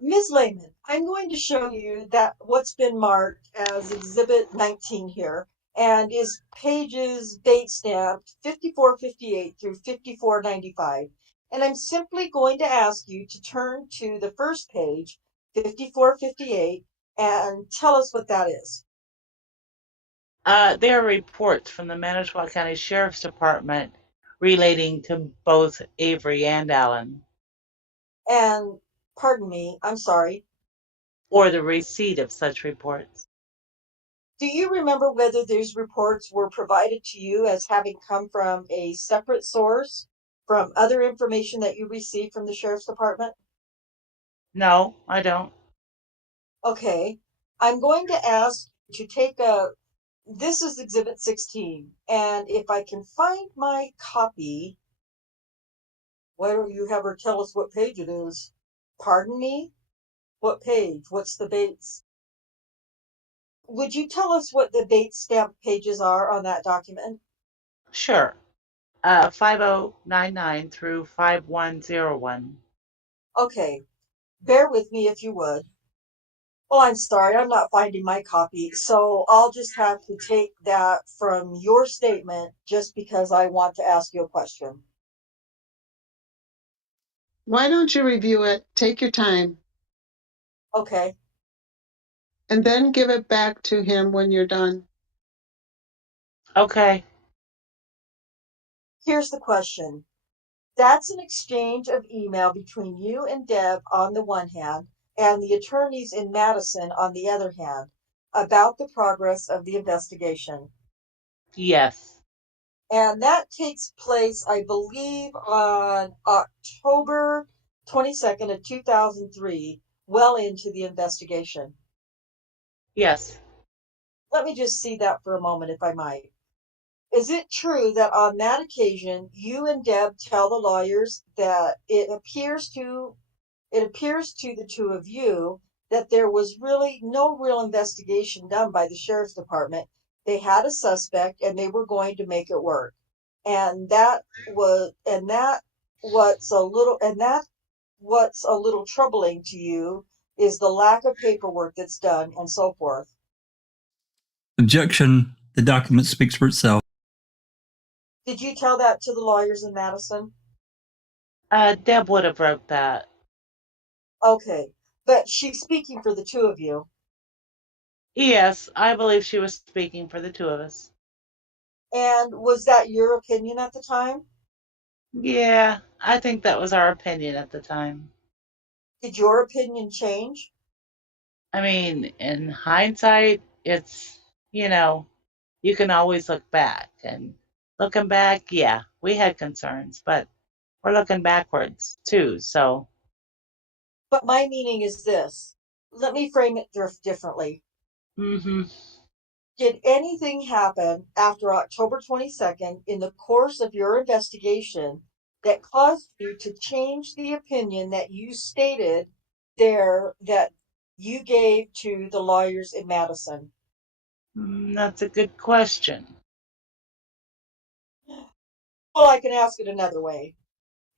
Ms. Lehmann, I'm going to show you that what's been marked as Exhibit 19 here and is pages date stamped 5458 through 5495. And I'm simply going to ask you to turn to the first page, 5458, and tell us what that is. There are reports from the Manitowoc County Sheriff's Department relating to both Avery and Allen. And Pardon me, I'm sorry. or the receipt of such reports. Do you remember whether these reports were provided to you as having come from a separate source, from other information that you received from the Sheriff's Department? No, I don't. Okay. I'm going to ask you to take this is Exhibit 16, and if I can find my copy, why don't you have her tell us what page it is? Pardon me? What page? What's the Bates? Would you tell us what the Bates stamp pages are on that document? Sure. 5099 through 5101. Okay. Bear with me if you would. Well, I'm sorry, I'm not finding my copy, so I'll just have to take that from your statement just because I want to ask you a question. Why don't you review it? Take your time Okay. and then give it back to him when you're done. Okay. Here's the question. That's an exchange of email between you and Deb on the one hand, and the attorneys in Madison on the other hand, about the progress of the investigation. Yes. And that takes place, I believe, on October 22nd of 2003, well into the investigation. Yes. Let me just see that for a moment, if I might. Is it true that on that occasion, you and Deb tell the lawyers that it appears to the two of you that there was really no real investigation done by the Sheriff's Department? They had a suspect and they were going to make it work. And that what's a little troubling to you is the lack of paperwork that's done and so forth. Objection. The document speaks for itself. Did you tell that to the lawyers in Madison? Deb would have wrote that. Okay, but she's speaking for the two of you. Yes, I believe she was speaking for the two of us. And was that your opinion at the time? Yeah, I think that was our opinion at the time. Did your opinion change? I mean, in hindsight, it's, you can always look back. And looking back, yeah, we had concerns, but we're looking backwards too. So, But my meaning is this. Let me frame it differently. mm-hmm. Did anything happen after October 22nd in the course of your investigation that caused you to change the opinion that you stated there that you gave to the lawyers in Madison? That's a good question. Well, I can ask it another way.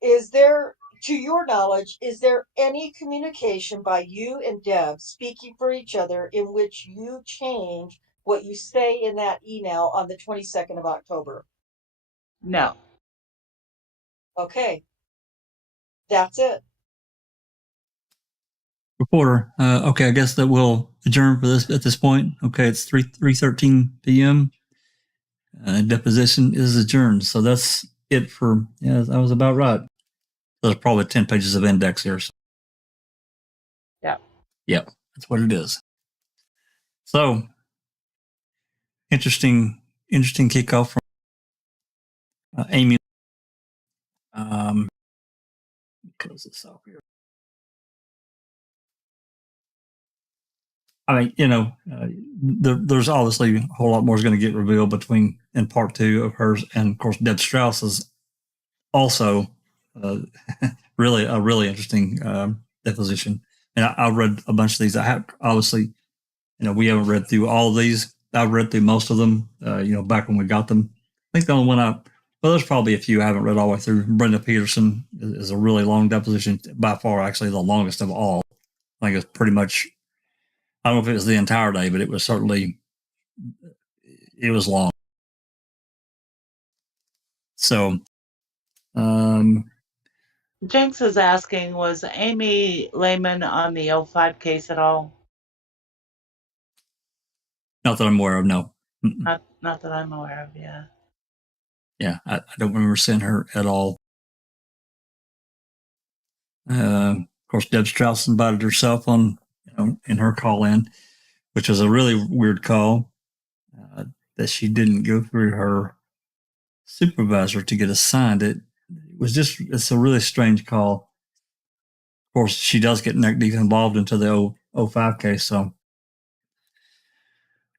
Is there, to your knowledge, is there any communication by you and Deb speaking for each other in which you change what you say in that email on the 22nd of October? No. Okay. That's it. Reporter. Okay, I guess that we'll adjourn for this at this point. Okay, it's 3:13 p.m. Deposition is adjourned. So that's it for. Yeah, I was about right. There's probably 10 pages of index here. So. Yeah. Yep, that's what it is. So interesting kickoff from Amy. Close this off here. I mean, there's obviously a whole lot more is going to get revealed between in part two of hers, and of course Deb Strauss's also really a really interesting deposition. And I read a bunch of these. I have obviously, we haven't read through all of these. I've read through most of them. Back when we got them. I think the only one there's probably a few I haven't read all the way through. Brenda Peterson is a really long deposition, by far actually the longest of all. I think it's pretty much. I don't know if it was the entire day, but it was certainly, it was long. So, Jenks is asking, was Amy Lehmann on the 05 case at all? not that I'm aware of, no. Not that I'm aware of, yeah. Yeah, I don't remember seeing her at all. Of course, Deb Strauss invited herself on, in her call in, which was a really weird call that she didn't go through her supervisor to get assigned. It's a really strange call. Of course, she does get neck deep involved into the 05 case. So,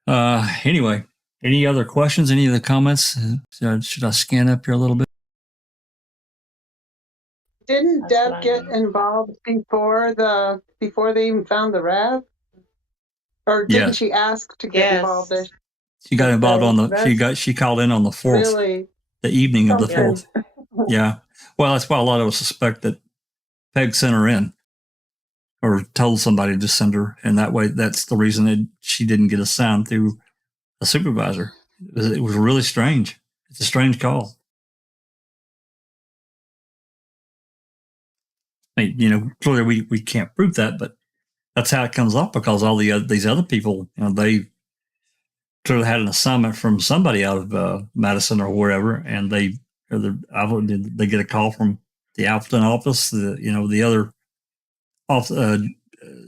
anyway, any other questions? Any other comments? Should I scan up here a little bit? Didn't That's what Deb I get need. involved before they even found the Rev? Or didn't Yes. she ask to get involved? Yes. She got involved on Okay, she called in on the 4th, really the evening of the something. 4th. Yeah. Well, that's why a lot of us suspect that Peg sent her in or told somebody to send her. And that way, that's the reason that she didn't get assigned through a supervisor. It was really strange. It's a strange call. I mean, clearly we can't prove that, but that's how it comes up because all these other people, they clearly had an assignment from somebody out of Madison or wherever, and they get a call from the Alphaton office. The other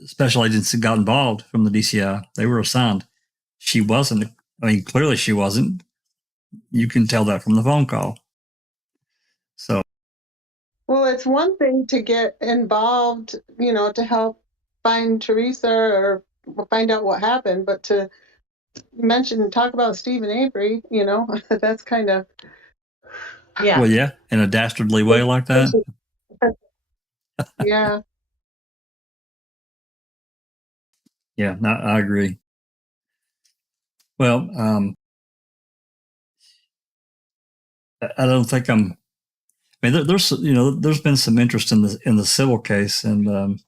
special agents that got involved from the DCI, they were assigned. She wasn't. I mean, clearly she wasn't. You can tell that from the phone call. So, Well, it's one thing to get involved, to help find Teresa or find out what happened, but to talk about Steve and Avery, that's kind of. Yeah. well, yeah, in a dastardly way like that. Yeah. Yeah, I agree. Well, I don't think I'm. I mean, there's been some interest in the civil case, and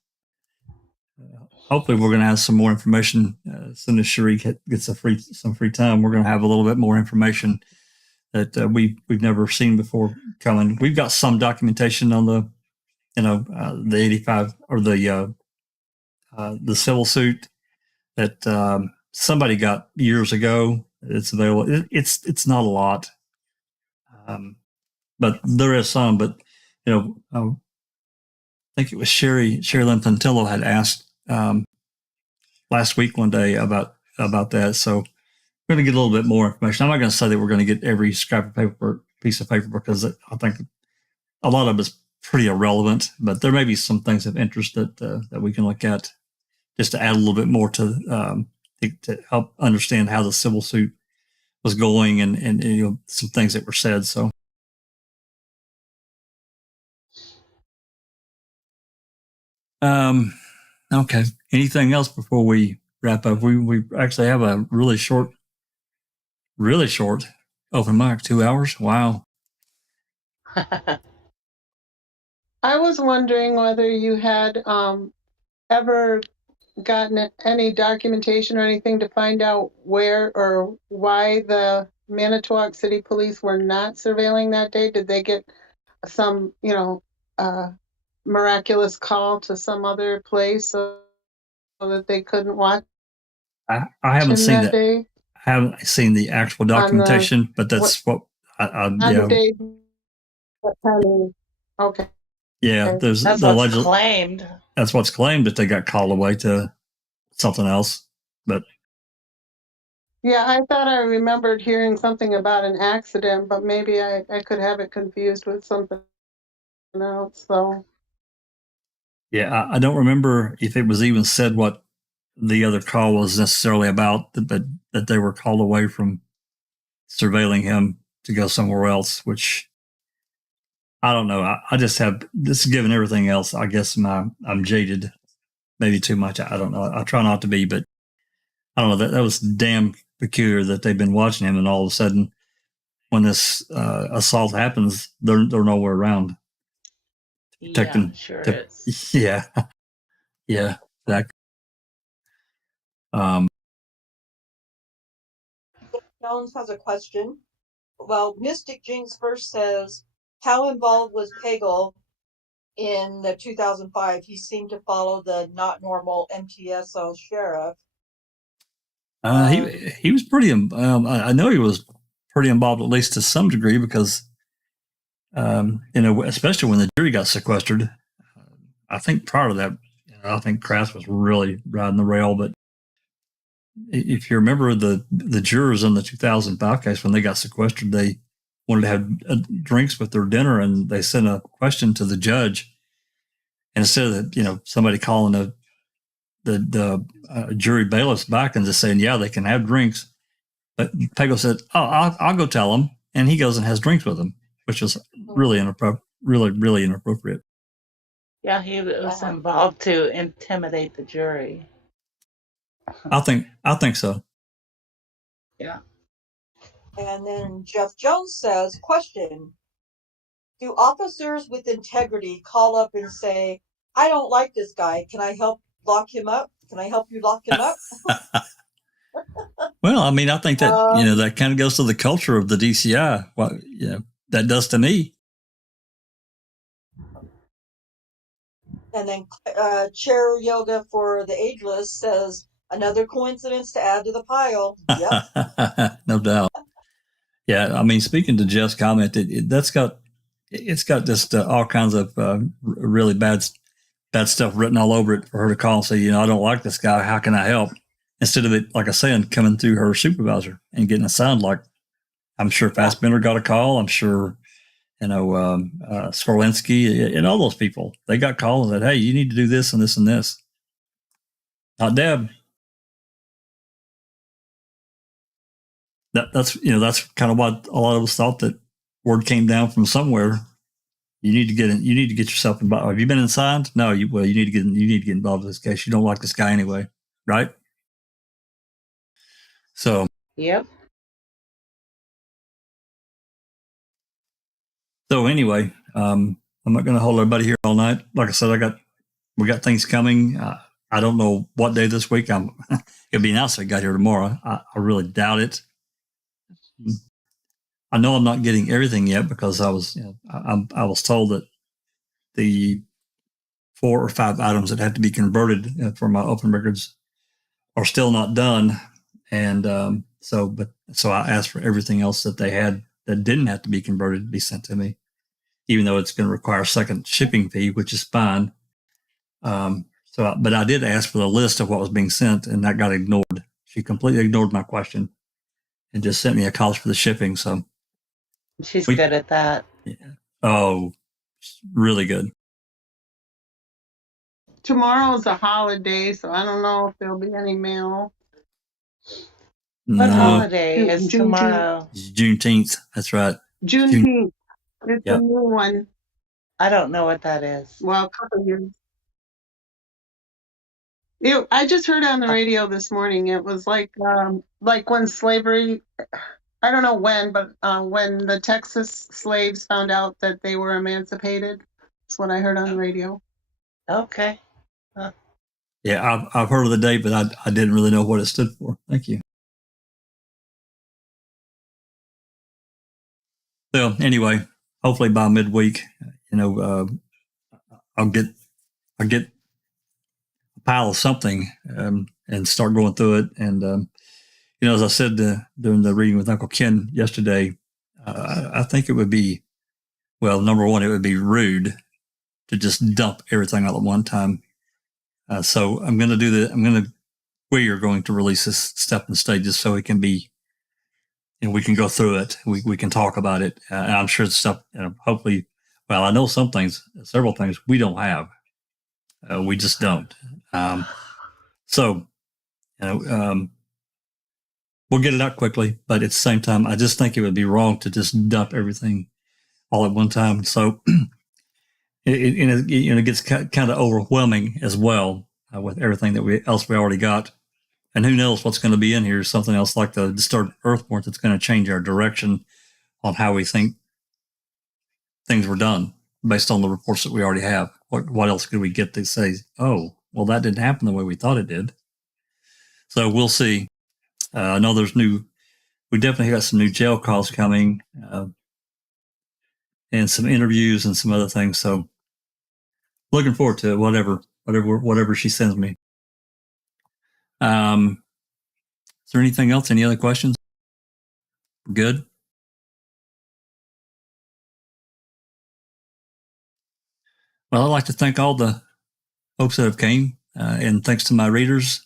hopefully we're going to have some more information as soon as Cherie gets some free time. We're going to have a little bit more information that we've never seen before coming. We've got some documentation on the 85 or the civil suit that somebody got years ago. It's available. It's not a lot, but there is some. But I think it was Sherry Lynn Pantillo had asked last week one day about that. So we're going to get a little bit more information. I'm not going to say that we're going to get every scrap of paper, piece of paper, because I think a lot of it's pretty irrelevant. But there may be some things of interest that we can look at just to add a little bit more to help understand how the civil suit was going and some things that were said. So. Okay. Anything else before we wrap up? We actually have a really short open mic, 2 hours. Wow. I was wondering whether you had ever gotten any documentation or anything to find out where or why the Manitowoc City Police were not surveilling that day. Did they get some, miraculous call to some other place so that they couldn't watch I haven't seen that. day? I haven't seen the actual documentation, but that's what on the day. Okay. Yeah, there's That's what's claimed. That's what's claimed, that they got called away to something else. But yeah, I thought I remembered hearing something about an accident, but maybe I could have it confused with something else. So yeah, I don't remember if it was even said what the other call was necessarily about, that they were called away from surveilling him to go somewhere else, which I don't know. I just have this, given everything else, I guess I'm jaded, maybe too much. I don't know. I try not to be, but I don't know. That was damn peculiar that they've been watching him, and all of a sudden, when this assault happens, they're nowhere around. Protecting, yeah, sure is. Yeah, yeah, that. Jones has a question. Well, Mystic Jinx first says, how involved was Pagel in the 2005? He seemed to follow the not normal MTSO sheriff. He was pretty. I know he was pretty involved, at least to some degree, because especially when the jury got sequestered. I think prior to that, I think Kraft was really riding the rail. But if you remember the jurors in the 2005 case, when they got sequestered, they wanted to have drinks with their dinner, and they sent a question to the judge. And instead of somebody calling the jury bailiffs back and just saying, yeah, they can have drinks, but Pego said, oh, I'll go tell them, and he goes and has drinks with them, which was really inappropriate. Really inappropriate. Yeah, he was involved to intimidate the jury. I think so. Yeah. And then Jeff Jones says, question, do officers with integrity call up and say, I don't like this guy. Can I help lock him up? Can I help you lock him up? Well, I mean, I think that, that kind of goes to the culture of the DCI. Well, that does to me. And then Chair Yoga for the Ageless says, another coincidence to add to the pile. Yep. No doubt. Yeah, I mean, speaking to Jeff's comment, it's got just all kinds of really bad stuff written all over it for her to call and say, I don't like this guy. How can I help? Instead of it, like I said, coming through her supervisor and getting assigned. Like, I'm sure Fassbender got a call. I'm sure, Skorlinski and all those people, they got calls and said, hey, you need to do this and this and this. Not Deb. That's kind of what a lot of us thought, that word came down from somewhere. You need to get yourself involved. Have you been assigned? No. You need to get involved in this case. You don't like this guy anyway, right? So. Yep. So anyway, I'm not going to hold everybody here all night. Like I said, we got things coming. I don't know what day this week. It'll be announced I got here tomorrow. I really doubt it. I know I'm not getting everything yet because I was told that the 4 or 5 items that had to be converted for my open records are still not done, and so I asked for everything else that they had that didn't have to be converted to be sent to me, even though it's going to require a second shipping fee, which is fine. But I did ask for the list of what was being sent, and that got ignored. She completely ignored my question and just sent me a cost for the shipping. So she's good at that. Yeah. Oh, really good. Tomorrow's a holiday, so I don't know if there'll be any mail. What holiday is tomorrow? It's Juneteenth. That's right. Juneteenth. It's a new one. I don't know what that is. Well, a couple of years. I just heard on the radio this morning. It was like when slavery. I don't know when, but when the Texas slaves found out that they were emancipated. That's what I heard on the radio. Okay. Yeah, I've heard of the date, but I didn't really know what it stood for. Thank you. So anyway, hopefully by midweek, I'll get a pile of something and start going through it. And as I said during the reading with Uncle Ken yesterday, I think it would be, well, number one, it would be rude to just dump everything all at one time. So I'm going to do that. We are going to release this step in stages so it can be, we can go through it. We can talk about it. And I'm sure it's stuff, hopefully, well, I know several things we don't have. We just don't. So, we'll get it out quickly, but at the same time, I just think it would be wrong to just dump everything all at one time. So it gets kind of overwhelming as well with everything that we already got. And who knows what's going to be in here, something else like the disturbed earth warrant that's going to change our direction on how we think things were done based on the reports that we already have. What else could we get to say, oh, well, that didn't happen the way we thought it did. So we'll see. I know we definitely got some new jail calls coming and some interviews and some other things. So looking forward to it, whatever she sends me. Is there anything else? Any other questions? Good. Well, I'd like to thank all the folks that have came, and thanks to my readers,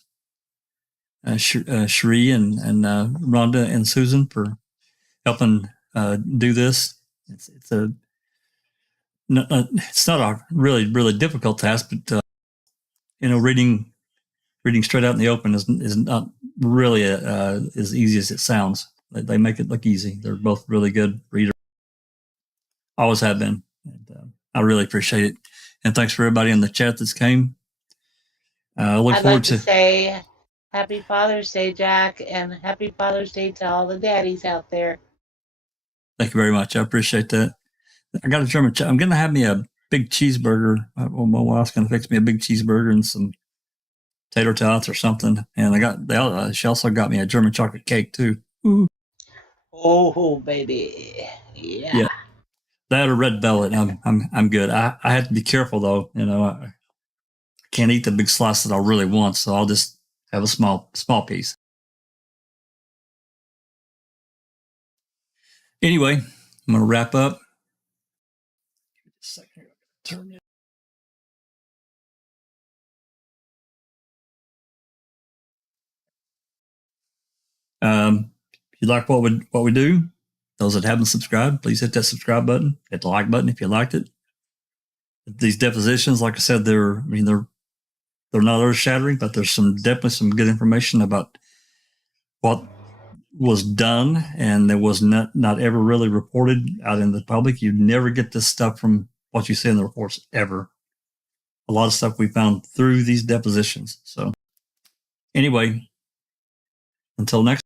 Cherie and Rhonda and Susan for helping do this. It's not a really difficult task, but reading straight out in the open is not really as easy as it sounds. They make it look easy. They're both really good readers. Always have been. And, I really appreciate it. And thanks for everybody in the chat that's came. I look I'd forward like to say Happy Father's Day, Jack, and Happy Father's Day to all the daddies out there. Thank you very much. I appreciate that. I got a German. I'm going to have me a big cheeseburger. My wife's going to fix me a big cheeseburger and some tater tots or something. And she also got me a German chocolate cake too. Ooh. Oh, baby. Yeah. That or red velvet. I'm good. I have to be careful though. I can't eat the big slice that I really want, so I'll just have a small piece. Anyway, I'm going to wrap up. Just a second. Turn it. If you like what we do, those that haven't subscribed, please hit that subscribe button. Hit the like button if you liked it. These depositions, like I said, they're not earth-shattering, but there's definitely some good information about what was done, and that was not ever really reported out in the public. You never get this stuff from what you see in the reports ever. A lot of stuff we found through these depositions. So anyway, until next,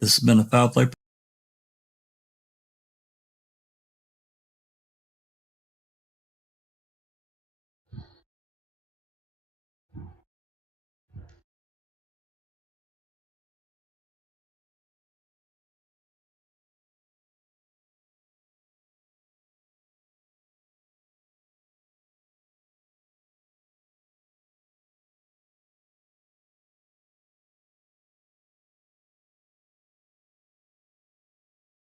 this has been a Foul Play